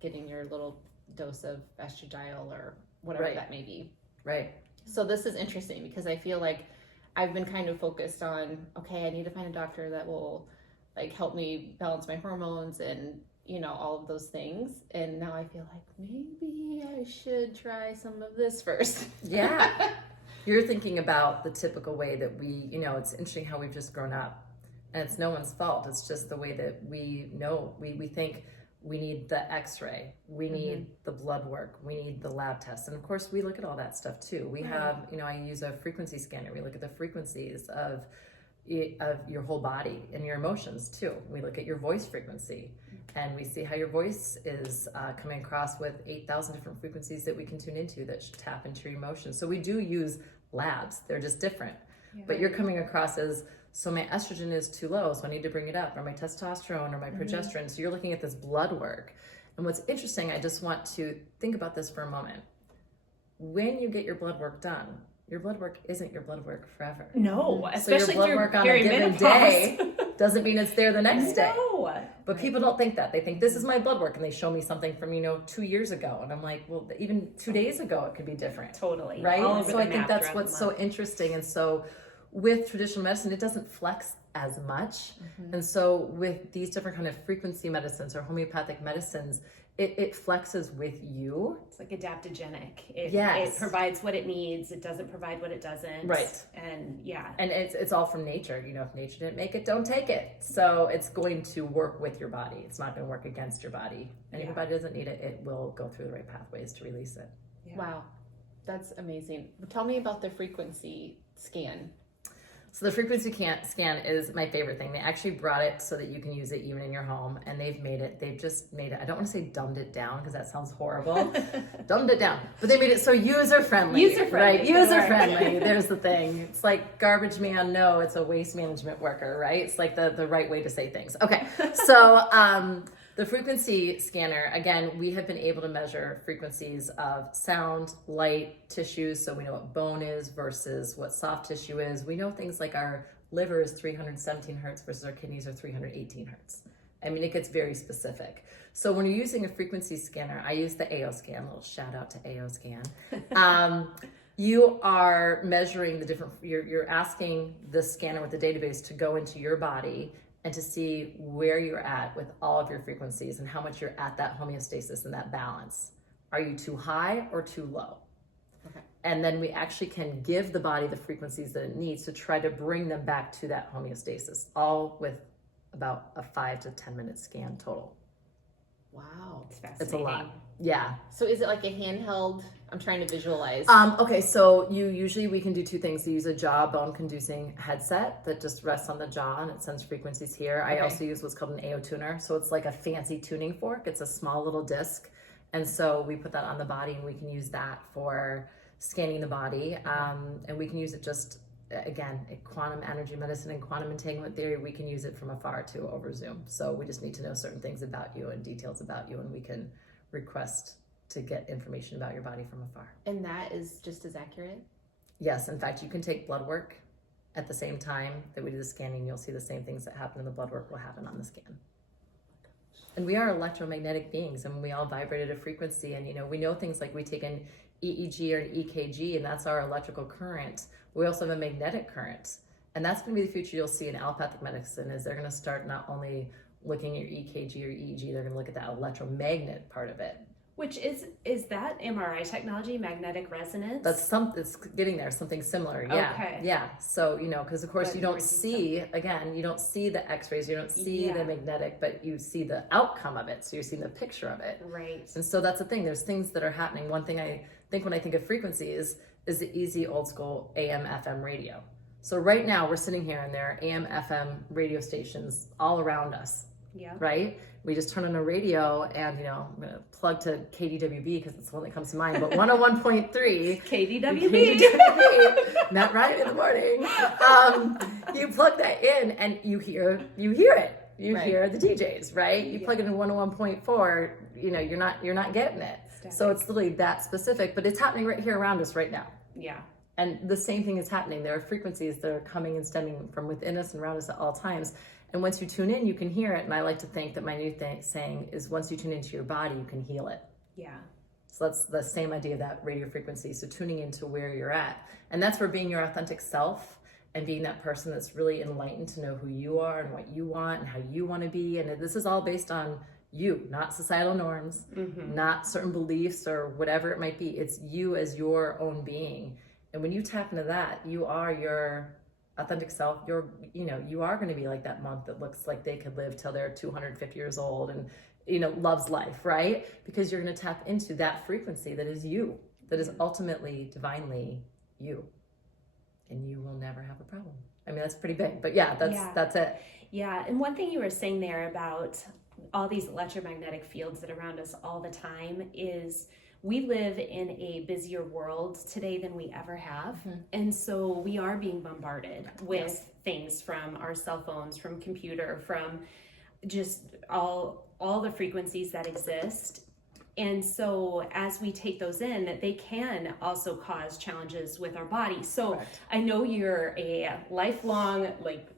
getting your little dose of estradiol or whatever that may be. Right. So this is interesting because I feel like I've been kind of focused on, okay, I need to find a doctor that will like help me balance my hormones and, all of those things. And now I feel like maybe I should try some of this first. Yeah. You're thinking about the typical way that we, it's interesting how we've just grown up, and it's no one's fault. It's just the way that we know. We think we need the x-ray, we need the blood work, we need the lab tests. And of course we look at all that stuff too. We have, I use a frequency scanner. We look at the frequencies of your whole body and your emotions too. We look at your voice frequency, and we see how your voice is coming across with 8,000 different frequencies that we can tune into that should tap into your emotions. So we do use labs. They're just different. Yeah. But you're coming across as, so my estrogen is too low, so I need to bring it up, or my testosterone or my progesterone. So you're looking at this blood work. And what's interesting, I just want to think about this for a moment. When you get your blood work done, your blood work isn't your blood work forever. No, especially so your blood work on a given day doesn't mean it's there the next day. But people don't think that. They think this is my blood work, and they show me something from 2 years ago, and I'm like, well, even 2 days ago it could be different. Totally. Right? So I think that's what's so interesting. And so with traditional medicine, it doesn't flex as much. And so with these different kind of frequency medicines or homeopathic medicines, it flexes with you. It's like adaptogenic. It provides what it needs. It doesn't provide what it doesn't. Right. And and it's all from nature. If nature didn't make it, don't take it. So it's going to work with your body. It's not going to work against your body. And if your body doesn't need it, it will go through the right pathways to release it. Yeah. Wow, that's amazing. Tell me about the frequency scan. So the frequency scan is my favorite thing. They actually brought it so that you can use it even in your home, and they've just made it, I don't want to say dumbed it down because that sounds horrible. Dumbed it down. But they made it so user-friendly. Right? User-friendly. There's the thing. It's like garbage man, no, it's a waste management worker, right? It's like the right way to say things. Okay. So the frequency scanner, again, we have been able to measure frequencies of sound, light, tissues. So we know what bone is versus what soft tissue is. We know things like our liver is 317 hertz versus our kidneys are 318 hertz. I mean, it gets very specific. So when you're using a frequency scanner, I use the AO scan, a little shout out to AO scan. You are measuring the different, you're asking the scanner with the database to go into your body and to see where you're at with all of your frequencies and how much you're at that homeostasis and that balance. Are you too high or too low? Okay. And then we actually can give the body the frequencies that it needs to try to bring them back to that homeostasis, all with about a 5 to 10 minute scan total. Wow. It's fascinating. It's a lot. Yeah. So is it like a handheld? I'm trying to visualize. Okay, so we can do two things. You use a jaw-bone conducing headset that just rests on the jaw and it sends frequencies here. Okay. I also use what's called an AO tuner. So it's like a fancy tuning fork. It's a small little disc. And so we put that on the body and we can use that for scanning the body. And we can use it just, again, quantum energy medicine and quantum entanglement theory, we can use it from afar too over Zoom. So we just need to know certain things about you and details about you, and we can request to get information about your body from afar. And that is just as accurate? Yes. In fact, you can take blood work at the same time that we do the scanning. You'll see the same things that happen in the blood work will happen on the scan. And we are electromagnetic beings, and we all vibrate at a frequency. And, we know things like we take an EEG or an EKG, and that's our electrical current. We also have a magnetic current. And that's going to be the future you'll see in allopathic medicine, is they're going to start not only looking at your EKG or EEG, they're going to look at that electromagnet part of it. Which is that MRI technology, magnetic resonance? It's getting there, something similar. Yeah. Okay. Yeah. So, because of course you don't see, again, you don't see the x-rays, you don't see the magnetic, but you see the outcome of it. So you're seeing the picture of it. Right. And so that's the thing. There's things that are happening. One thing I think when I think of frequencies is the easy old school AM, FM radio. So right now we're sitting here and there are AM, FM radio stations all around us. Yeah. Right? We just turn on a radio and, I'm going to plug to KDWB because it's the one that comes to mind, but 101.3. KDWB. Matt Ryan in the morning. You plug that in and you hear it. You hear the DJs, right? You plug it in 101.4, you're not getting it. So it's literally that specific, but it's happening right here around us right now. Yeah. And the same thing is happening. There are frequencies that are coming and stemming from within us and around us at all times. And once you tune in, you can hear it. And I like to think that my new saying is once you tune into your body, you can heal it. Yeah. So that's the same idea of that radio frequency. So tuning into where you're at. And that's where being your authentic self and being that person that's really enlightened to know who you are and what you want and how you want to be. And this is all based on you, not societal norms, not certain beliefs or whatever it might be. It's you as your own being. And when you tap into that, you are your authentic self. You are going to be like that monk that looks like they could live till they're 250 years old and loves life, right? Because you're going to tap into that frequency that is you, that is ultimately divinely you, and you will never have a problem. I mean, that's pretty big, but that's it. Yeah. And one thing you were saying there about all these electromagnetic fields that are around us all the time is we live in a busier world today than we ever have. And so we are being bombarded with things from our cell phones, from computer, from just all the frequencies that exist. And so as we take those in, they can also cause challenges with our body. So Correct. I know you're a lifelong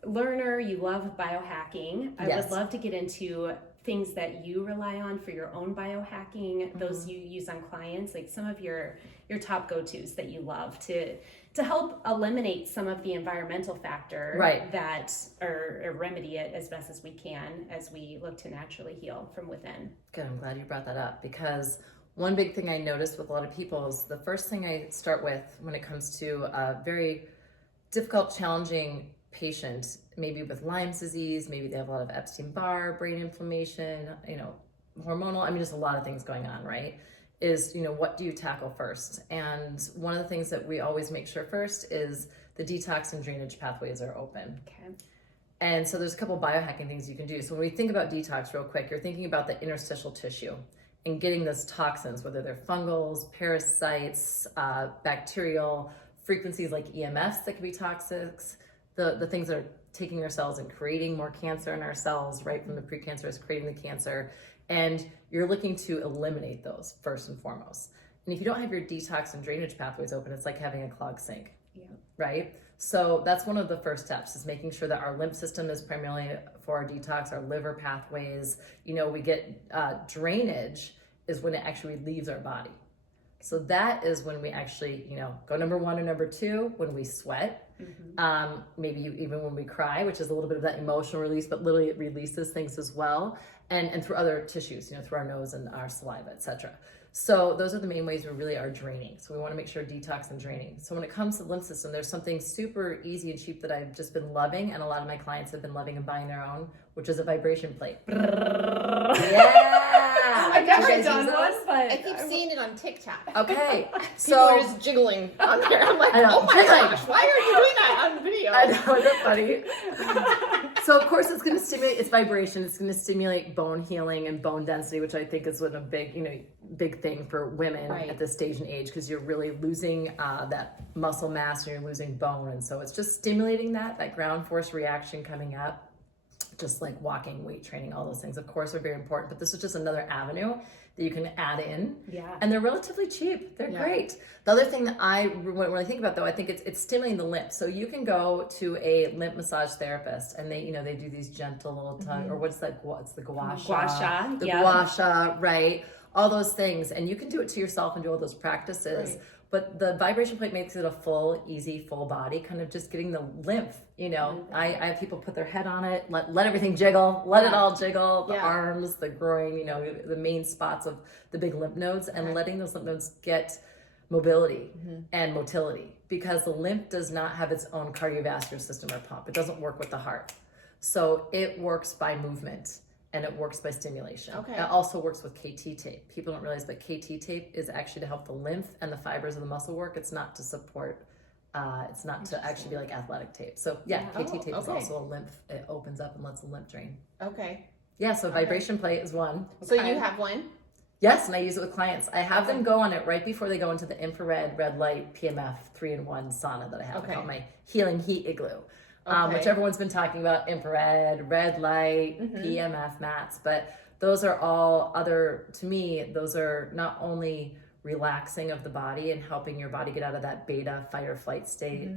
learner. You love biohacking. I would love to get into things that you rely on for your own biohacking, those you use on clients, like some of your top go-tos that you love to help eliminate some of the environmental factor that or remedy it as best as we can as we look to naturally heal from within. Good, I'm glad you brought that up, because one big thing I noticed with a lot of people is the first thing I start with when it comes to a very difficult, challenging patient, maybe with Lyme's disease, maybe they have a lot of Epstein-Barr, brain inflammation, hormonal, just a lot of things going on, right? Is, what do you tackle first? And one of the things that we always make sure first is the detox and drainage pathways are open. Okay. And so there's a couple biohacking things you can do. So when we think about detox real quick, you're thinking about the interstitial tissue and getting those toxins, whether they're fungals, parasites, bacterial, frequencies like EMFs that can be toxic, the things that are taking our cells and creating more cancer in our cells, right from the precancerous, creating the cancer. And you're looking to eliminate those first and foremost. And if you don't have your detox and drainage pathways open, it's like having a clogged sink, right? So that's one of the first steps, is making sure that our lymph system is primarily for our detox, our liver pathways. We get drainage is when it actually leaves our body. So that is when we actually, go number one or number two, when we sweat. Maybe even when we cry, which is a little bit of that emotional release, but literally it releases things as well. And through other tissues, through our nose and our saliva, etc. So those are the main ways we really are draining. So we want to make sure detox and draining. So when it comes to the lymph system, there's something super easy and cheap that I've just been loving, and a lot of my clients have been loving and buying their own, which is a vibration plate. I've never done one, but I keep seeing it on TikTok. Okay, People are just jiggling on there. I'm like, oh my gosh, why are you doing that on video? I know, isn't that funny? So of course it's going to stimulate, it's vibration, it's going to stimulate bone healing and bone density, which I think is what a big thing for women at this stage and age, because you're really losing that muscle mass and you're losing bone. And so it's just stimulating that ground force reaction coming up. Just like walking, weight training, all those things, of course, are very important. But this is just another avenue that you can add in. Yeah. And they're relatively cheap. They're great. The other thing that when I think about, though, I think it's stimulating the lymph. So you can go to a lymph massage therapist, and they do these gentle little tug, or what's the gua sha? The gua sha, right? All those things. And you can do it to yourself and do all those practices. Right. but the vibration plate makes it a full, easy, full body, kind of just getting the lymph, you know. I have people put their head on it, let everything jiggle, let it all jiggle, the arms, the groin, you know, the main spots of the big lymph nodes, and letting those lymph nodes get mobility and motility, because the lymph does not have its own cardiovascular system or pump. It doesn't work with the heart. So it works by movement and it works by stimulation. Okay. It also works with KT tape. People don't realize, but KT tape is actually to help the lymph and the fibers of the muscle work. It's not to support, it's not to actually be like athletic tape. So KT tape is also a lymph. It opens up and lets the lymph drain. Okay. Yeah, so vibration plate is one. So you have one? Yes, and I use it with clients. I have them go on it right before they go into the infrared, red light, PMF 3-in-1 sauna that I have. I call my healing heat igloo, which everyone's been talking about, infrared, red light, PMF mats. But those are all to me, those are not only relaxing of the body and helping your body get out of that beta fight or flight state,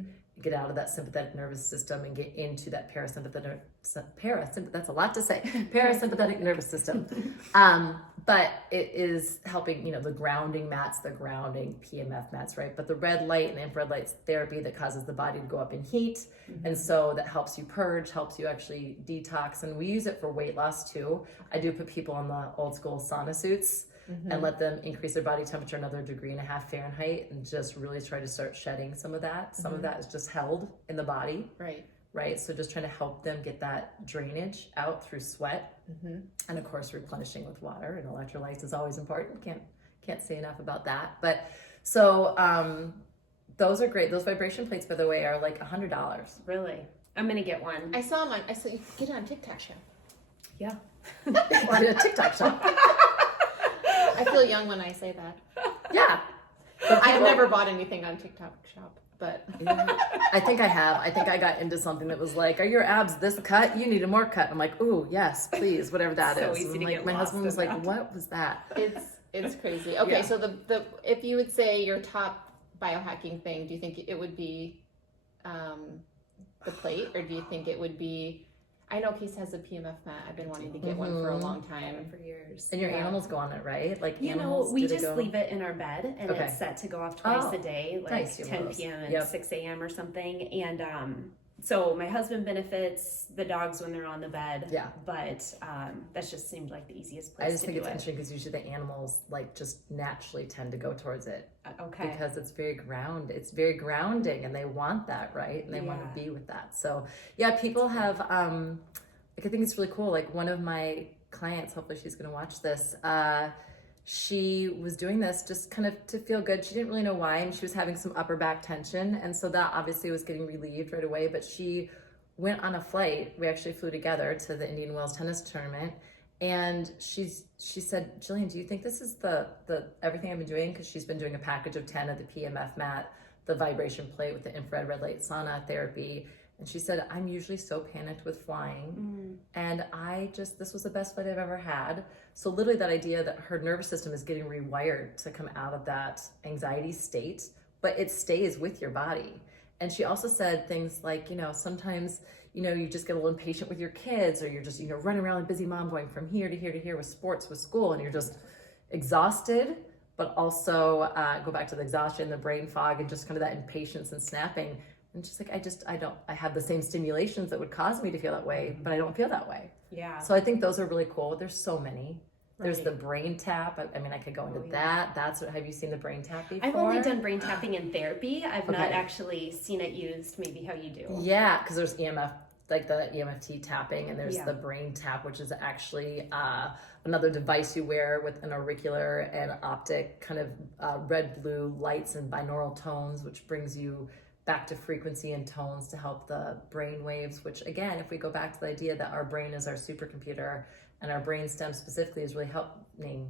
get out of that sympathetic nervous system and get into that parasympathetic, that's a lot to say, parasympathetic nervous system. But it is helping, you know, the grounding mats, the grounding PMF mats, right? But the red light and infrared light therapy that causes the body to go up in heat. And so that helps you purge, helps you actually detox. And we use it for weight loss too. I do put people on the old school sauna suits and let them increase their body temperature another 1.5 degrees Fahrenheit and just really try to start shedding some of that. Some of that is just held in the body. Right. So just trying to help them get that drainage out through sweat. And of course, replenishing with water and electrolytes is always important. Can't say enough about that. But so those are great. Those vibration plates, by the way, are like $100. Really? I'm going to get one. I saw them you get it on TikTok shop. Yeah. Or a TikTok shop. I feel young when I say that. Yeah. I've never bought anything on TikTok shop, but I think I have. I think I got into something that was like, are your abs this cut? You need a more cut. I'm like, ooh, yes, please, whatever that so is. Easy to like, get my lost husband was in like, that. what was that? it's crazy. Okay, so the if you would say your top biohacking thing, do you think it would be the plate, or do you think it would be? I know Case has a PMF mat. I've been wanting to get one for a long time. For years. And your animals go on it, right? Like you animals, know, we just leave it in our bed, and Okay. it's set to go off twice a day, like nice, 10 p.m. and 6 a.m. or something. And so my husband benefits, the dogs when they're on the bed. Yeah. But that just seemed like the easiest place I just to think do it's it. interesting because usually the animals like just naturally tend to go towards it. Okay. Because it's very grounding, and they want that, right? And they want to be with that. So yeah, people have like, I think it's really cool. Like, one of my clients, hopefully she's going to watch this, she was doing this just kind of to feel good. She didn't really know why, and she was having some upper back tension, and so that obviously was getting relieved right away. But she went on a flight. We actually flew together to the Indian Wells tennis tournament, and she said, Jillian, do you think this is the everything I've been doing? Because she's been doing a package of 10 of the PMF mat, the vibration plate with the infrared red light sauna therapy. And she said, I'm usually so panicked with flying. And this was the best flight I've ever had. So literally that idea that her nervous system is getting rewired to come out of that anxiety state, but it stays with your body. And she also said things like, you know, sometimes, you know, you just get a little impatient with your kids, or you're just, you know, running around like busy mom going from here to here to here with sports, with school, and you're just exhausted, but also go back to the exhaustion, the brain fog, and just kind of that impatience and snapping. And she's like, I have the same stimulations that would cause me to feel that way, but I don't feel that way. Yeah. So I think those are really cool. There's so many. There's the brain tap. I mean, I could go into that. Have you seen the brain tap before? I've only done brain tapping in therapy. I've not actually seen it used, maybe how you do. Yeah, because there's EMF, like the EMFT tapping, and there's the brain tap, which is actually another device you wear with an auricular and optic kind of red-blue lights and binaural tones, which brings you back to frequency and tones to help the brain waves, which again, if we go back to the idea that our brain is our supercomputer and our brain stem specifically is really helping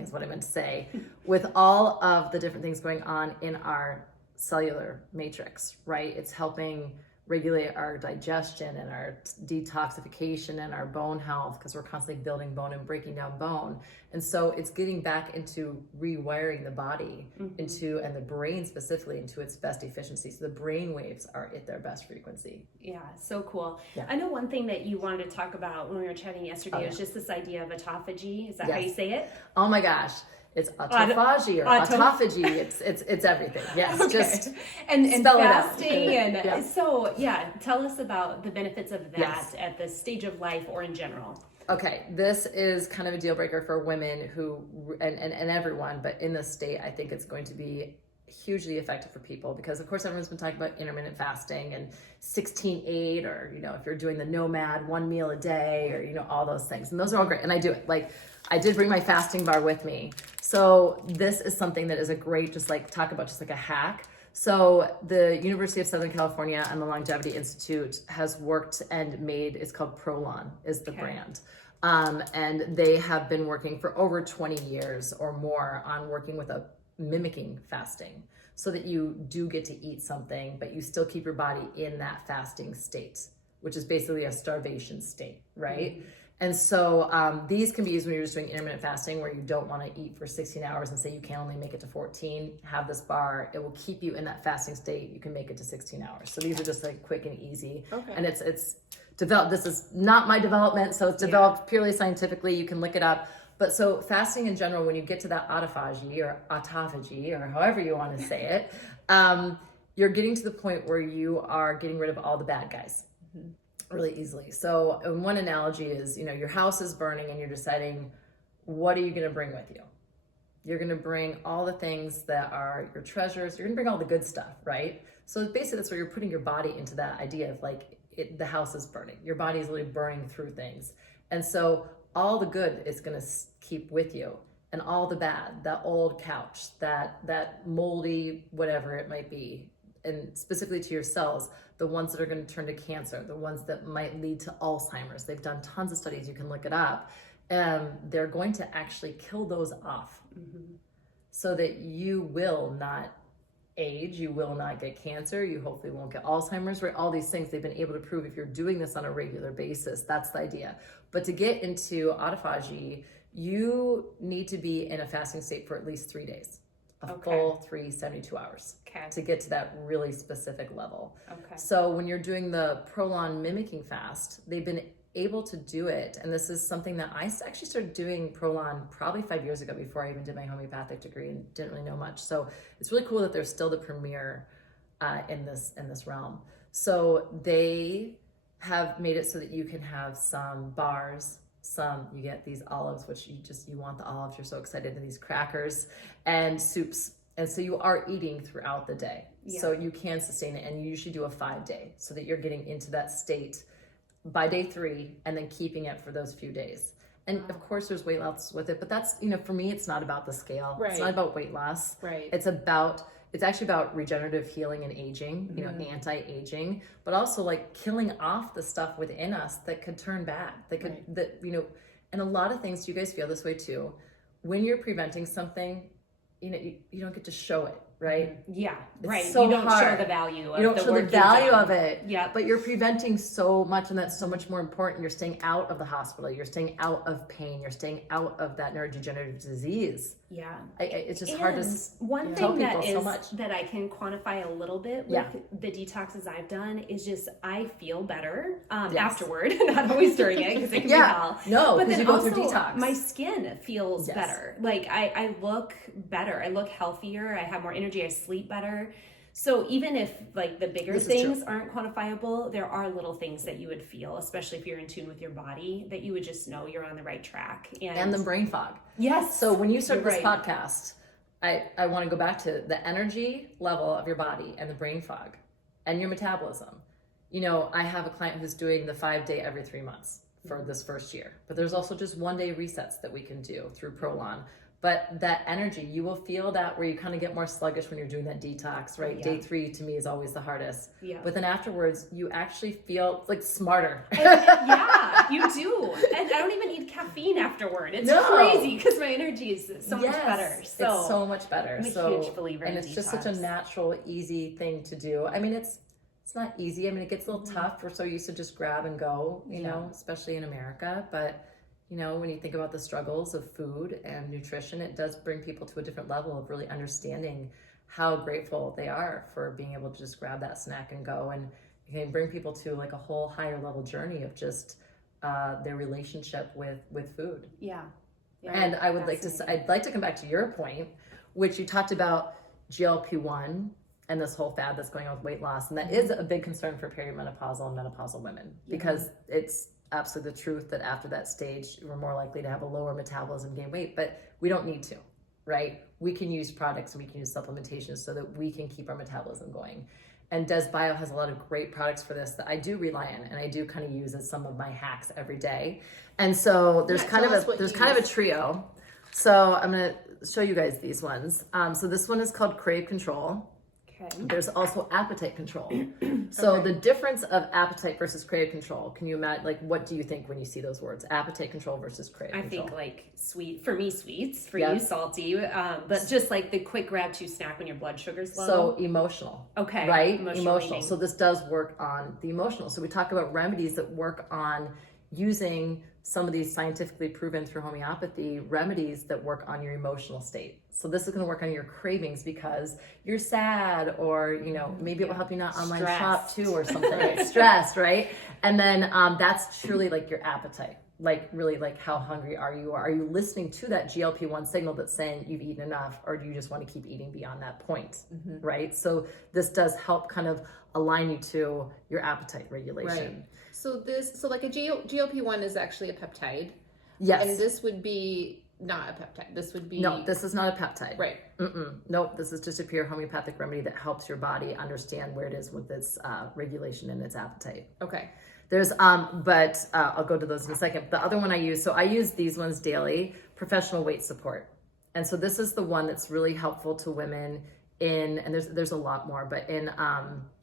is what I meant to say, with all of the different things going on in our cellular matrix, right? It's helping regulate our digestion and our detoxification and our bone health, because we're constantly building bone and breaking down bone. And so it's getting back into rewiring the body into, and the brain specifically, into its best efficiency. So the brain waves are at their best frequency. Yeah, so cool. Yeah. I know one thing that you wanted to talk about when we were chatting yesterday was just this idea of autophagy. Is that how you say it? Oh my gosh. It's autophagy or autophagy. It's everything. Yes, okay. just and spell fasting it out. and so tell us about the benefits of that at this stage of life or in general. Okay, this is kind of a deal breaker for women who and everyone, but in this state, I think it's going to be hugely effective for people because of course everyone's been talking about intermittent fasting and 16-8 or if you're doing the nomad 1 meal a day or all those things, and those are all great, and I do it. Like I did bring my fasting bar with me, so this is something that is a great talk about just like a hack. So the University of Southern California and the Longevity Institute has worked and made, it's called Prolon is the brand. And they have been working for over 20 years or more on working with mimicking fasting so that you do get to eat something, but you still keep your body in that fasting state, which is basically a starvation state, right? Mm-hmm. And so these can be used when you're just doing intermittent fasting where you don't want to eat for 16 hours and say you can only make it to 14. Have this bar. It will keep you in that fasting state. You can make it to 16 hours. So these are just like quick and easy. Okay. And it's developed. This is not my development. So it's developed purely scientifically. You can look it up. But so fasting in general, when you get to that autophagy or however you want to say it, you're getting to the point where you are getting rid of all the bad guys. Mm-hmm. Really easily. So one analogy is, your house is burning and you're deciding, what are you going to bring with you? You're going to bring all the things that are your treasures. You're going to bring all the good stuff, right? So basically that's where you're putting your body into that idea of the house is burning. Your body is really burning through things. And so all the good is going to keep with you, and all the bad, that old couch, that moldy, whatever it might be, and specifically to your cells, the ones that are going to turn to cancer, the ones that might lead to Alzheimer's. They've done tons of studies. You can look it up. They're going to actually kill those off so that you will not age, you will not get cancer, you hopefully won't get Alzheimer's, right? All these things they've been able to prove if you're doing this on a regular basis. That's the idea. But to get into autophagy, you need to be in a fasting state for at least 3 days. Full 72 hours to get to that really specific level. Okay. So when you're doing the Prolon mimicking fast, they've been able to do it. And this is something that I actually started doing Prolon probably 5 years ago before I even did my homeopathic degree and didn't really know much. So it's really cool that they're still the premier in this realm. So they have made it so that you can have some bars, you get these olives, which you want the olives, you're so excited, and these crackers and soups. And so you are eating throughout the day. Yeah. So you can sustain it, and you usually do a 5-day so that you're getting into that state by day 3 and then keeping it for those few days. And of course there's weight loss with it, but that's, for me, it's not about the scale. Right. It's not about weight loss. Right. It's actually about regenerative healing and aging, anti-aging, but also killing off the stuff within us that could turn bad. And a lot of things, you guys feel this way too. When you're preventing something, you don't get to show it, right? Yeah, it's right. So you don't hard. show the value of you don't the show work the value you've done. of it. Yeah. But you're preventing so much, and that's so much more important. You're staying out of the hospital. You're staying out of pain. You're staying out of that neurodegenerative disease. Yeah. It's just hard to one tell thing people that so is much. that I can quantify a little bit with the detoxes I've done is just I feel better afterward, not always during it because it can be hell. No, but then you go also through detox. My skin feels better. I look better. I look healthier. I have more energy. I sleep better. So even if the bigger things aren't quantifiable, there are little things that you would feel, especially if you're in tune with your body, that you would just know you're on the right track. And the brain fog. Yes. So when you start this podcast, I want to go back to the energy level of your body and the brain fog and your metabolism. I have a client who's doing the 5-day every 3 months for this first year, but there's also just 1-day resets that we can do through Prolon. But that energy, you will feel that where you kind of get more sluggish when you're doing that detox, right? Yeah. Day 3 to me is always the hardest. Yeah. But then afterwards, you actually feel smarter. Yeah, you do. And I don't even need caffeine afterward. It's crazy because my energy is so much better. So it's so much better. I'm a huge believer in it's detox. Just such a natural, easy thing to do. I mean, it's not easy. I mean, it gets a little tough. We're so used to just grab and go, you know, especially in America. But when you think about the struggles of food and nutrition, it does bring people to a different level of really understanding how grateful they are for being able to just grab that snack and go. And you can bring people to a whole higher level journey of just their relationship with food. Yeah. And I'd like to come back to your point, which you talked about GLP-1 and this whole fad that's going on with weight loss. And that is a big concern for perimenopausal and menopausal women, because it's absolutely the truth that after that stage, we're more likely to have a lower metabolism, gain weight, but we don't need to, right? We can use products and we can use supplementation so that we can keep our metabolism going. And Des Bio has a lot of great products for this that I do rely on, and I do kind of use as some of my hacks every day. And so there's kind of a trio. So I'm going to show you guys these ones. So this one is called Crave Control. Okay. There's also appetite control. So the difference of appetite versus crave control, can you imagine, like, what do you think when you see those words? Appetite control versus crave control. I think like sweet, for me sweets, for you salty, but just like the quick grab to snack when your blood sugar's low. So emotional. Okay. Right? Emotional. So this does work on the emotional. So we talk about remedies that work on using some of these scientifically proven through homeopathy remedies that work on your emotional state. So this is going to work on your cravings because you're sad, or, you know, maybe it will help you not online shop too, or something. Stressed, right? And then that's truly like your appetite. Like, really, like, how hungry are you? Are you listening to that GLP-1 signal that's saying you've eaten enough, or do you just want to keep eating beyond that point? Right? So this does help kind of align you to your appetite regulation. Right. So like a GLP-1 is actually a peptide. Yes. And this would be not a peptide. This would be... No, this is not a peptide. Right. Nope, this is just a pure homeopathic remedy that helps your body understand where it is with its regulation and its appetite. Okay. There's, but I'll go to those in a second. The other one I use these ones daily, professional weight support. And so this is the one that's really helpful to women in, and there's a lot more, but in,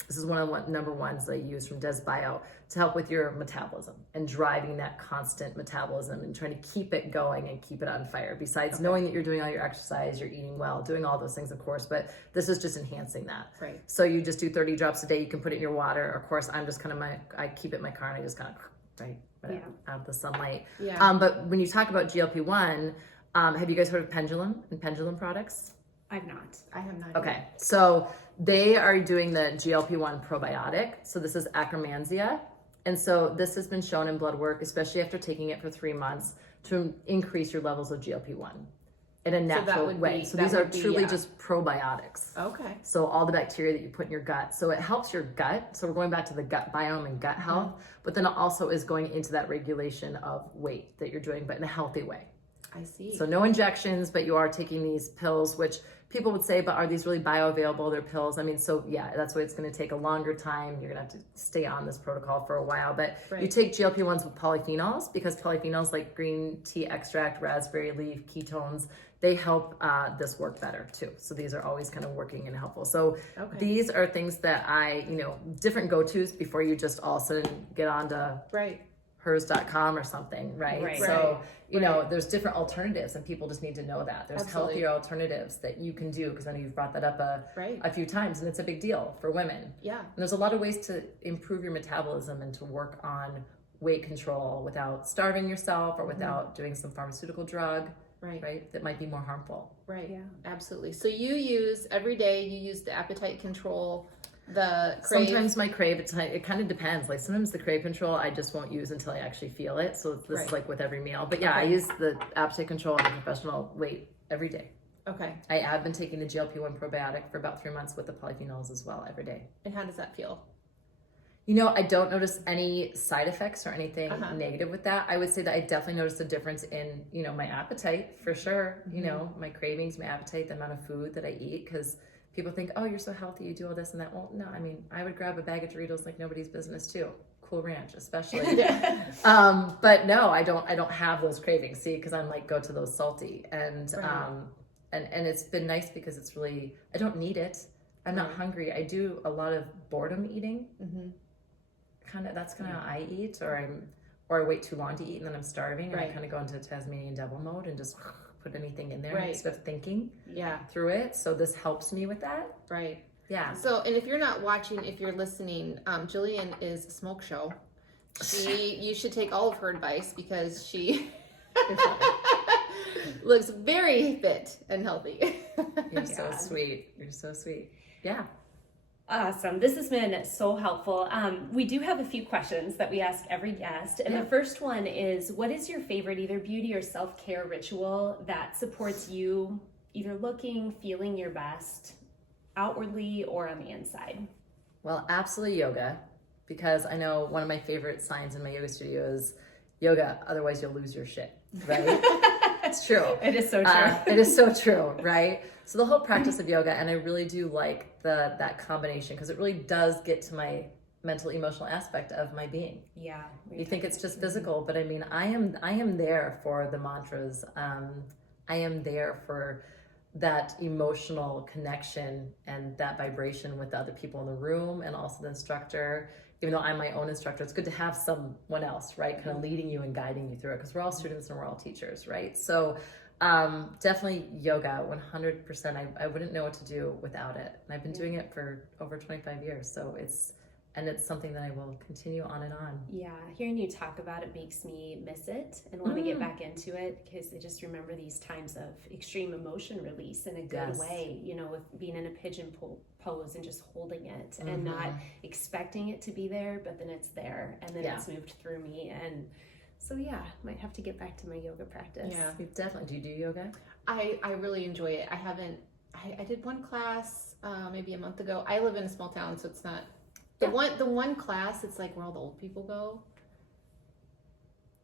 this is one of the number ones that I use from Des Bio to help with your metabolism and driving that constant metabolism and trying to keep it going and keep it on fire. Besides knowing that you're doing all your exercise, you're eating well, doing all those things, of course, but this is just enhancing that. Right. So you just do 30 drops a day. You can put it in your water. Of course, I'm just kind of I keep it in my car and I just kind of out of the sunlight. Yeah. But when you talk about GLP-1, have you guys heard of Pendulum and Pendulum products? I've not. I have not. Okay, so they are doing the GLP-1 probiotic. So this is Akkermansia. And so this has been shown in blood work, especially after taking it for 3 months, to increase your levels of GLP-1 in a natural way. So these are truly just probiotics. Okay. So all the bacteria that you put in your gut. So it helps your gut. So we're going back to the gut biome and gut health, but then it also is going into that regulation of weight that you're doing, but in a healthy way. I see. So no injections, but you are taking these pills, which people would say, but are these really bioavailable? They're pills. I mean, so yeah, that's why it's going to take a longer time. You're going to have to stay on this protocol for a while, but you take GLP-1s with polyphenols, because polyphenols like green tea extract, raspberry leaf, ketones, they help this work better too. So these are always kind of working and helpful. So these are things that I, different go-tos before you just all of a sudden get on to hers.com or something, right? So, there's different alternatives, and people just need to know that. There's healthier alternatives that you can do, because I know you've brought that up a few times, and it's a big deal for women. Yeah. And there's a lot of ways to improve your metabolism and to work on weight control without starving yourself or without doing some pharmaceutical drug, right? That might be more harmful. Right, yeah, absolutely. So you use, every day, you use the appetite control, the crave. Sometimes my crave, it kind of depends. Like sometimes the crave control I just won't use until I actually feel it. So this is like with every meal. But yeah, I use the appetite control and the professional weight every day. Okay. I have been taking the GLP-1 probiotic for about 3 months with the polyphenols as well every day. And how does that feel? I don't notice any side effects or anything negative with that. I would say that I definitely noticed a difference in, my appetite for sure. My cravings, my appetite, the amount of food that I eat, because people think, oh, you're so healthy, you do all this and that. Well, no, I mean, I would grab a bag of Doritos like nobody's business too. Cool Ranch, especially. But no, I don't have those cravings. See, because I'm like, go to those salty. And it's been nice because it's really, I don't need it. I'm not hungry. I do a lot of boredom eating. That's kind of how I eat, or I wait too long to eat and then I'm starving, and I kind of go into Tasmanian devil mode and just put anything in there instead of thinking through it. So this helps me with that. Right. Yeah. So, and if you're not watching, if you're listening, Jillian is a smoke show. You should take all of her advice, because she looks very fit and healthy. You're so sweet. You're so sweet. Yeah. Awesome. This has been so helpful. We do have a few questions that we ask every guest. And the first one is, what is your favorite either beauty or self-care ritual that supports you either looking, feeling your best outwardly or on the inside? Well, absolutely yoga, because I know one of my favorite signs in my yoga studio is yoga, otherwise you'll lose your shit, right? It's true. It is so true. It is so true, right? So the whole practice of yoga, and I really do like that combination, because it really does get to my mental, emotional aspect of my being. Yeah. You think it's just physical, but I mean, I am there for the mantras. I am there for that emotional connection and that vibration with the other people in the room, and also the instructor. Even though I'm my own instructor, it's good to have someone else, right, kind of leading you and guiding you through it, because we're all students and we're all teachers, right? So definitely yoga, 100%. I wouldn't know what to do without it. And I've been doing it for over 25 years. So it's something that I will continue on and on. Yeah, hearing you talk about it makes me miss it and want to get back into it, because I just remember these times of extreme emotion release in a good way, you know, with being in a pigeon pose and just holding it and not expecting it to be there, but then it's there and then it's moved through me. And so might have to get back to my yoga practice. Yeah, definitely. Do you do yoga? I really enjoy it. I did one class maybe a month ago. I live in a small town, so it's not the one class. It's like where all the old people go.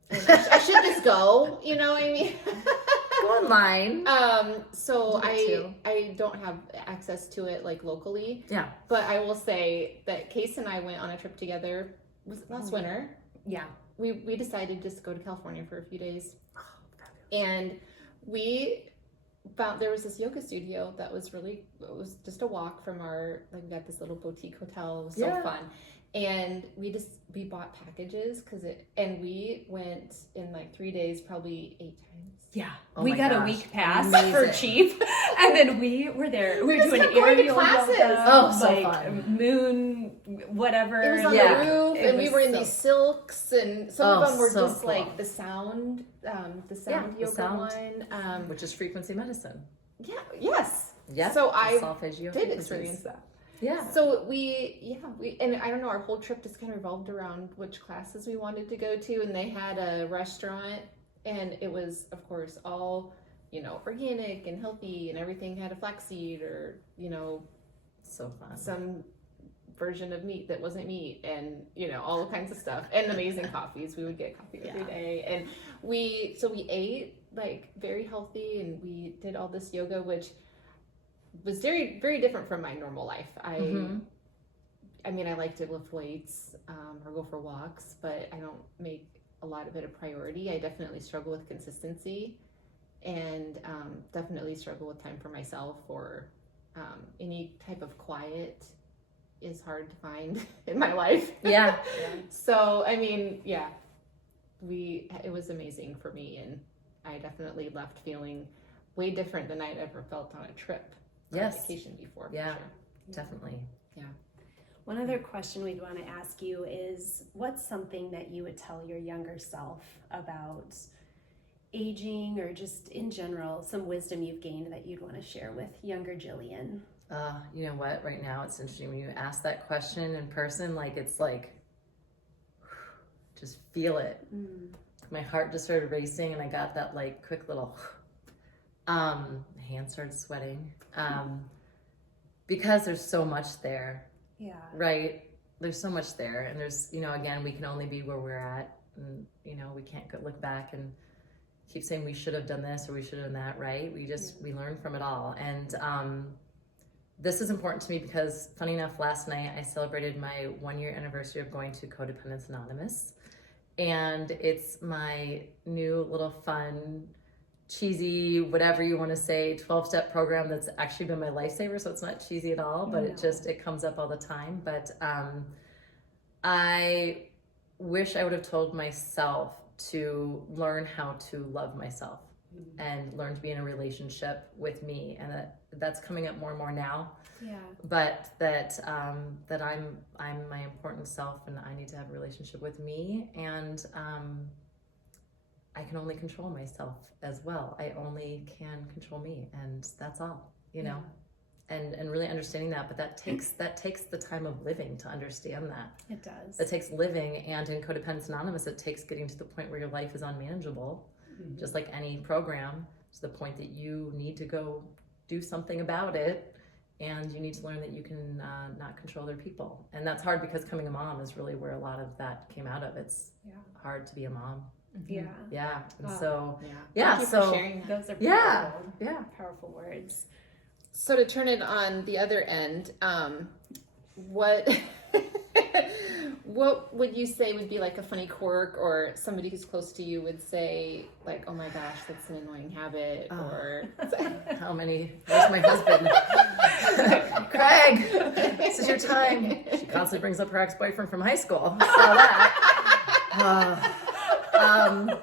And I should just go. You know what I mean? Go online. So I don't have access to it like locally. Yeah. But I will say that Case and I went on a trip together. Was it last winter? Yeah. We decided just to go to California for a few days. And we found there was this yoga studio that was it was just a walk from we got this little boutique hotel. It was so fun. And we bought packages and we went in like 3 days, probably 8 times. Yeah. We got a week pass for cheap. And then we were there. We were doing aerial classes. Yoga, so fun. Moon, whatever. It was on the roof, and we were in these silks, and some of them were just cool. Like the sound yoga one. Which is frequency medicine. Yeah, yes. Yeah. So I did experience that. Yeah. So we and I don't know, our whole trip just kind of revolved around which classes we wanted to go to, and they had a restaurant, and it was, of course, all, you know, organic and healthy, and everything had a flaxseed or, you know, so fun. Some version of meat that wasn't meat, and, you know, all kinds of stuff, and amazing coffees. We would get coffee every day, and we ate like very healthy, and we did all this yoga, which was very, very different from my normal life. I mean, I like to lift weights or go for walks, but I don't make a lot of it a priority. I definitely struggle with consistency, and definitely struggle with time for myself, or any type of quiet is hard to find in my life. Yeah. So, I mean, it was amazing for me, and I definitely left feeling way different than I'd ever felt on a trip. Vacation before. Yeah, sure. Definitely. Yeah. One other question we'd want to ask you is, what's something that you would tell your younger self about aging, or just in general, some wisdom you've gained that you'd want to share with younger Jillian? You know what? Right now, it's interesting when you ask that question in person. Like, it's like, just feel it. My heart just started racing, and I got that like quick little. Hands started sweating. Because there's so much there. Yeah. Right? There's so much there. And there's, you know, again, we can only be where we're at. And, you know, we can't look back and keep saying we should have done this or we should have done that, right? We learn from it all. And this is important to me because, funny enough, last night I celebrated my 1-year anniversary of going to Codependence Anonymous. And it's my new little fun, cheesy, whatever you want to say, 12-step program that's actually been my lifesaver. So it's not cheesy at all, but it comes up all the time. But I wish I would have told myself to learn how to love myself and learn to be in a relationship with me. And that's coming up more and more now. Yeah. But that I'm my important self, and I need to have a relationship with me. And I can only control myself as well. I only can control me, and that's all, you know? and really understanding that. But that takes the time of living to understand that. It does. It takes living, and in Codependence Anonymous, it takes getting to the point where your life is unmanageable, just like any program, to the point that you need to go do something about it, and you need to learn that you can not control other people. And that's hard, because coming a mom is really where a lot of that came out of. It's hard to be a mom. Yeah. Yeah. And Thank you so for sharing that. Those are yeah. powerful words. So to turn it on the other end, what what would you say would be like a funny quirk, or somebody who's close to you would say like, oh my gosh, that's an annoying habit, or How many? Where's my husband? Craig, this is your time. She constantly brings up her ex-boyfriend from high school. I saw that.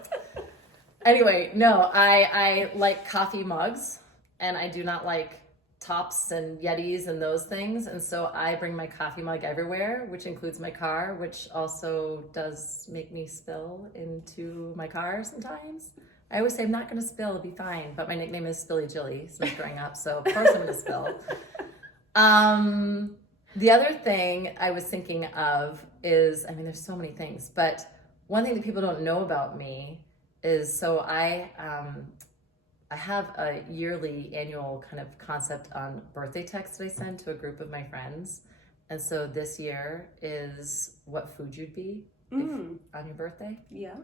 Anyway, no, I like coffee mugs, and I do not like tops and Yetis and those things. And so I bring my coffee mug everywhere, which includes my car, which also does make me spill into my car sometimes. I always say I'm not going to spill, it'll be fine. But my nickname is Spilly Jilly since growing up, so of course I'm going to spill. The other thing I was thinking of is, I mean, there's so many things, but one thing that people don't know about me is, so I have a yearly annual kind of concept on birthday text that I send to a group of my friends. And so this year is what food you'd be on your birthday. Yeah.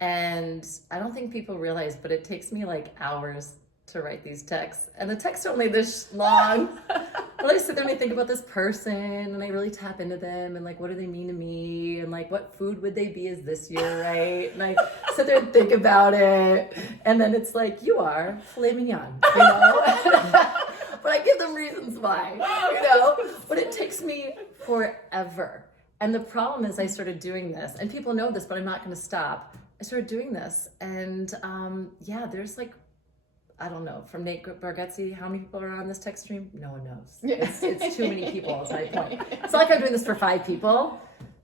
And I don't think people realize, but it takes me like hours to write these texts. And the texts are only this long. But I sit there and I think about this person, and I really tap into them, and like, what do they mean to me? And like, what food would they be as this year, right? And I sit there and think about it. And then it's like, you are filet mignon, you know? But I give them reasons why, you know? But it takes me forever. And the problem is I started doing this, and people know this, but I'm not going to stop. I started doing this, and there's like, I don't know, from Nate Bargatze, how many people are on this text stream? No one knows. It's too many people, is my point. It's not like I'm doing this for 5 people.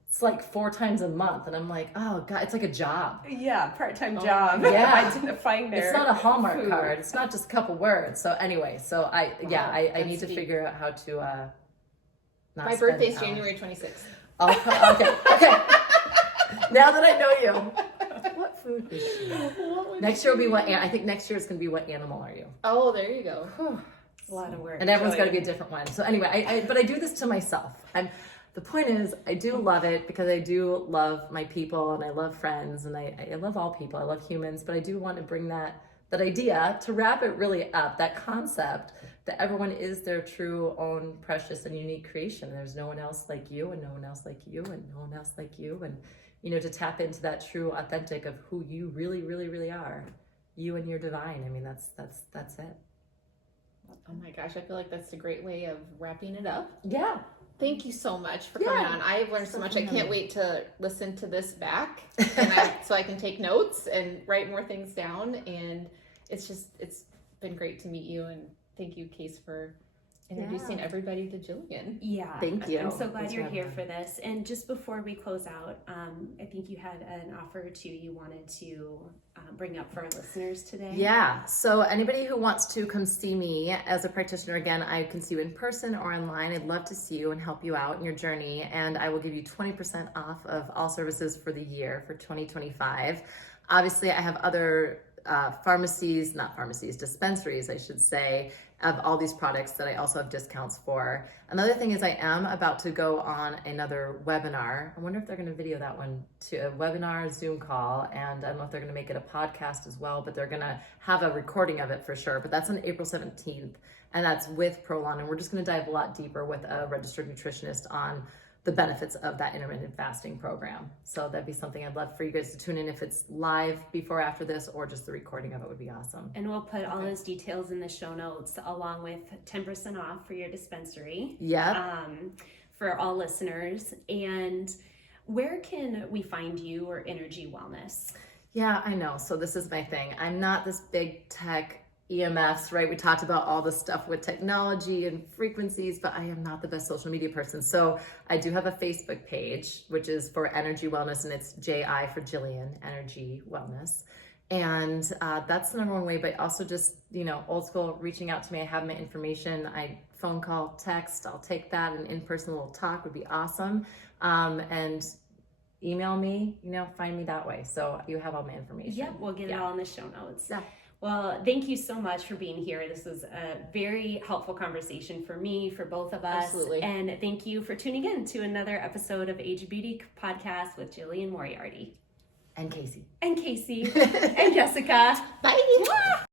It's like 4 times a month, and I'm like, oh God, it's like a job. Yeah, part-time job. Yeah. Identifying their It's not a Hallmark food. card. It's not just a couple words. So anyway, I need to deep. figure out how to not my spend birthday's hours. January 26th. Okay. Now that I know you. What food is she? Next year will be what? I think next year is going to be what animal are you? Oh, there you go. A lot of work. And everyone's got to be a different one. So anyway, but I do this to myself. The point is, I do love it because I do love my people, and I love friends, and I love all people. I love humans, but I do want to bring that idea to wrap it really up, that concept that everyone is their true own precious and unique creation. There's no one else like you, and no one else like you, and no one else like you. And to tap into that true authentic of who you really, really, really are, you and your divine. I mean, that's it. Oh my gosh, I feel like that's a great way of wrapping it up. Yeah. Thank you so much for coming on. I've learned so much. I can't wait to listen to this back, and so I can take notes and write more things down. And it's been great to meet you, and thank you, Case, for introducing everybody to Jillian. Yeah. Thank you. I'm so glad Thanks you're for here having for this. And just before we close out, I think you had an offer or two you wanted to bring up for our listeners today. Yeah. So anybody who wants to come see me as a practitioner, again, I can see you in person or online. I'd love to see you and help you out in your journey. And I will give you 20% off of all services for the year for 2025. Obviously, I have other dispensaries, I should say, of all these products that I also have discounts for. Another thing is I am about to go on another webinar. I wonder if they're going to video that one too, a webinar, Zoom call, and I don't know if they're going to make it a podcast as well, but they're going to have a recording of it for sure. But that's on April 17th, and that's with Prolon, and we're just going to dive a lot deeper with a registered nutritionist on the benefits of that intermittent fasting program. So that'd be something I'd love for you guys to tune in if it's live before or after this, or just the recording of it would be awesome. And we'll put all those details in the show notes, along with 10% off for your dispensary. Yeah. For all listeners. And where can we find you or Energy Wellness? Yeah, I know. So this is my thing. I'm not this big tech EMFs, right? We talked about all the stuff with technology and frequencies, but I am not the best social media person. So I do have a Facebook page, which is for Energy Wellness, and it's JI for Jillian, Energy Wellness. And that's the number one way, but also just, old school, reaching out to me. I have my information. Phone call, text, I'll take that. An in-person little talk would be awesome. And email me, find me that way. So you have all my information. Yeah, we'll get it all in the show notes. Yeah. Well, thank you so much for being here. This was a very helpful conversation for me, for both of us. Absolutely. And thank you for tuning in to another episode of Age of Beauty Podcast with Jillian Moriarty. And Casey. And Casey. And Jessica. Bye.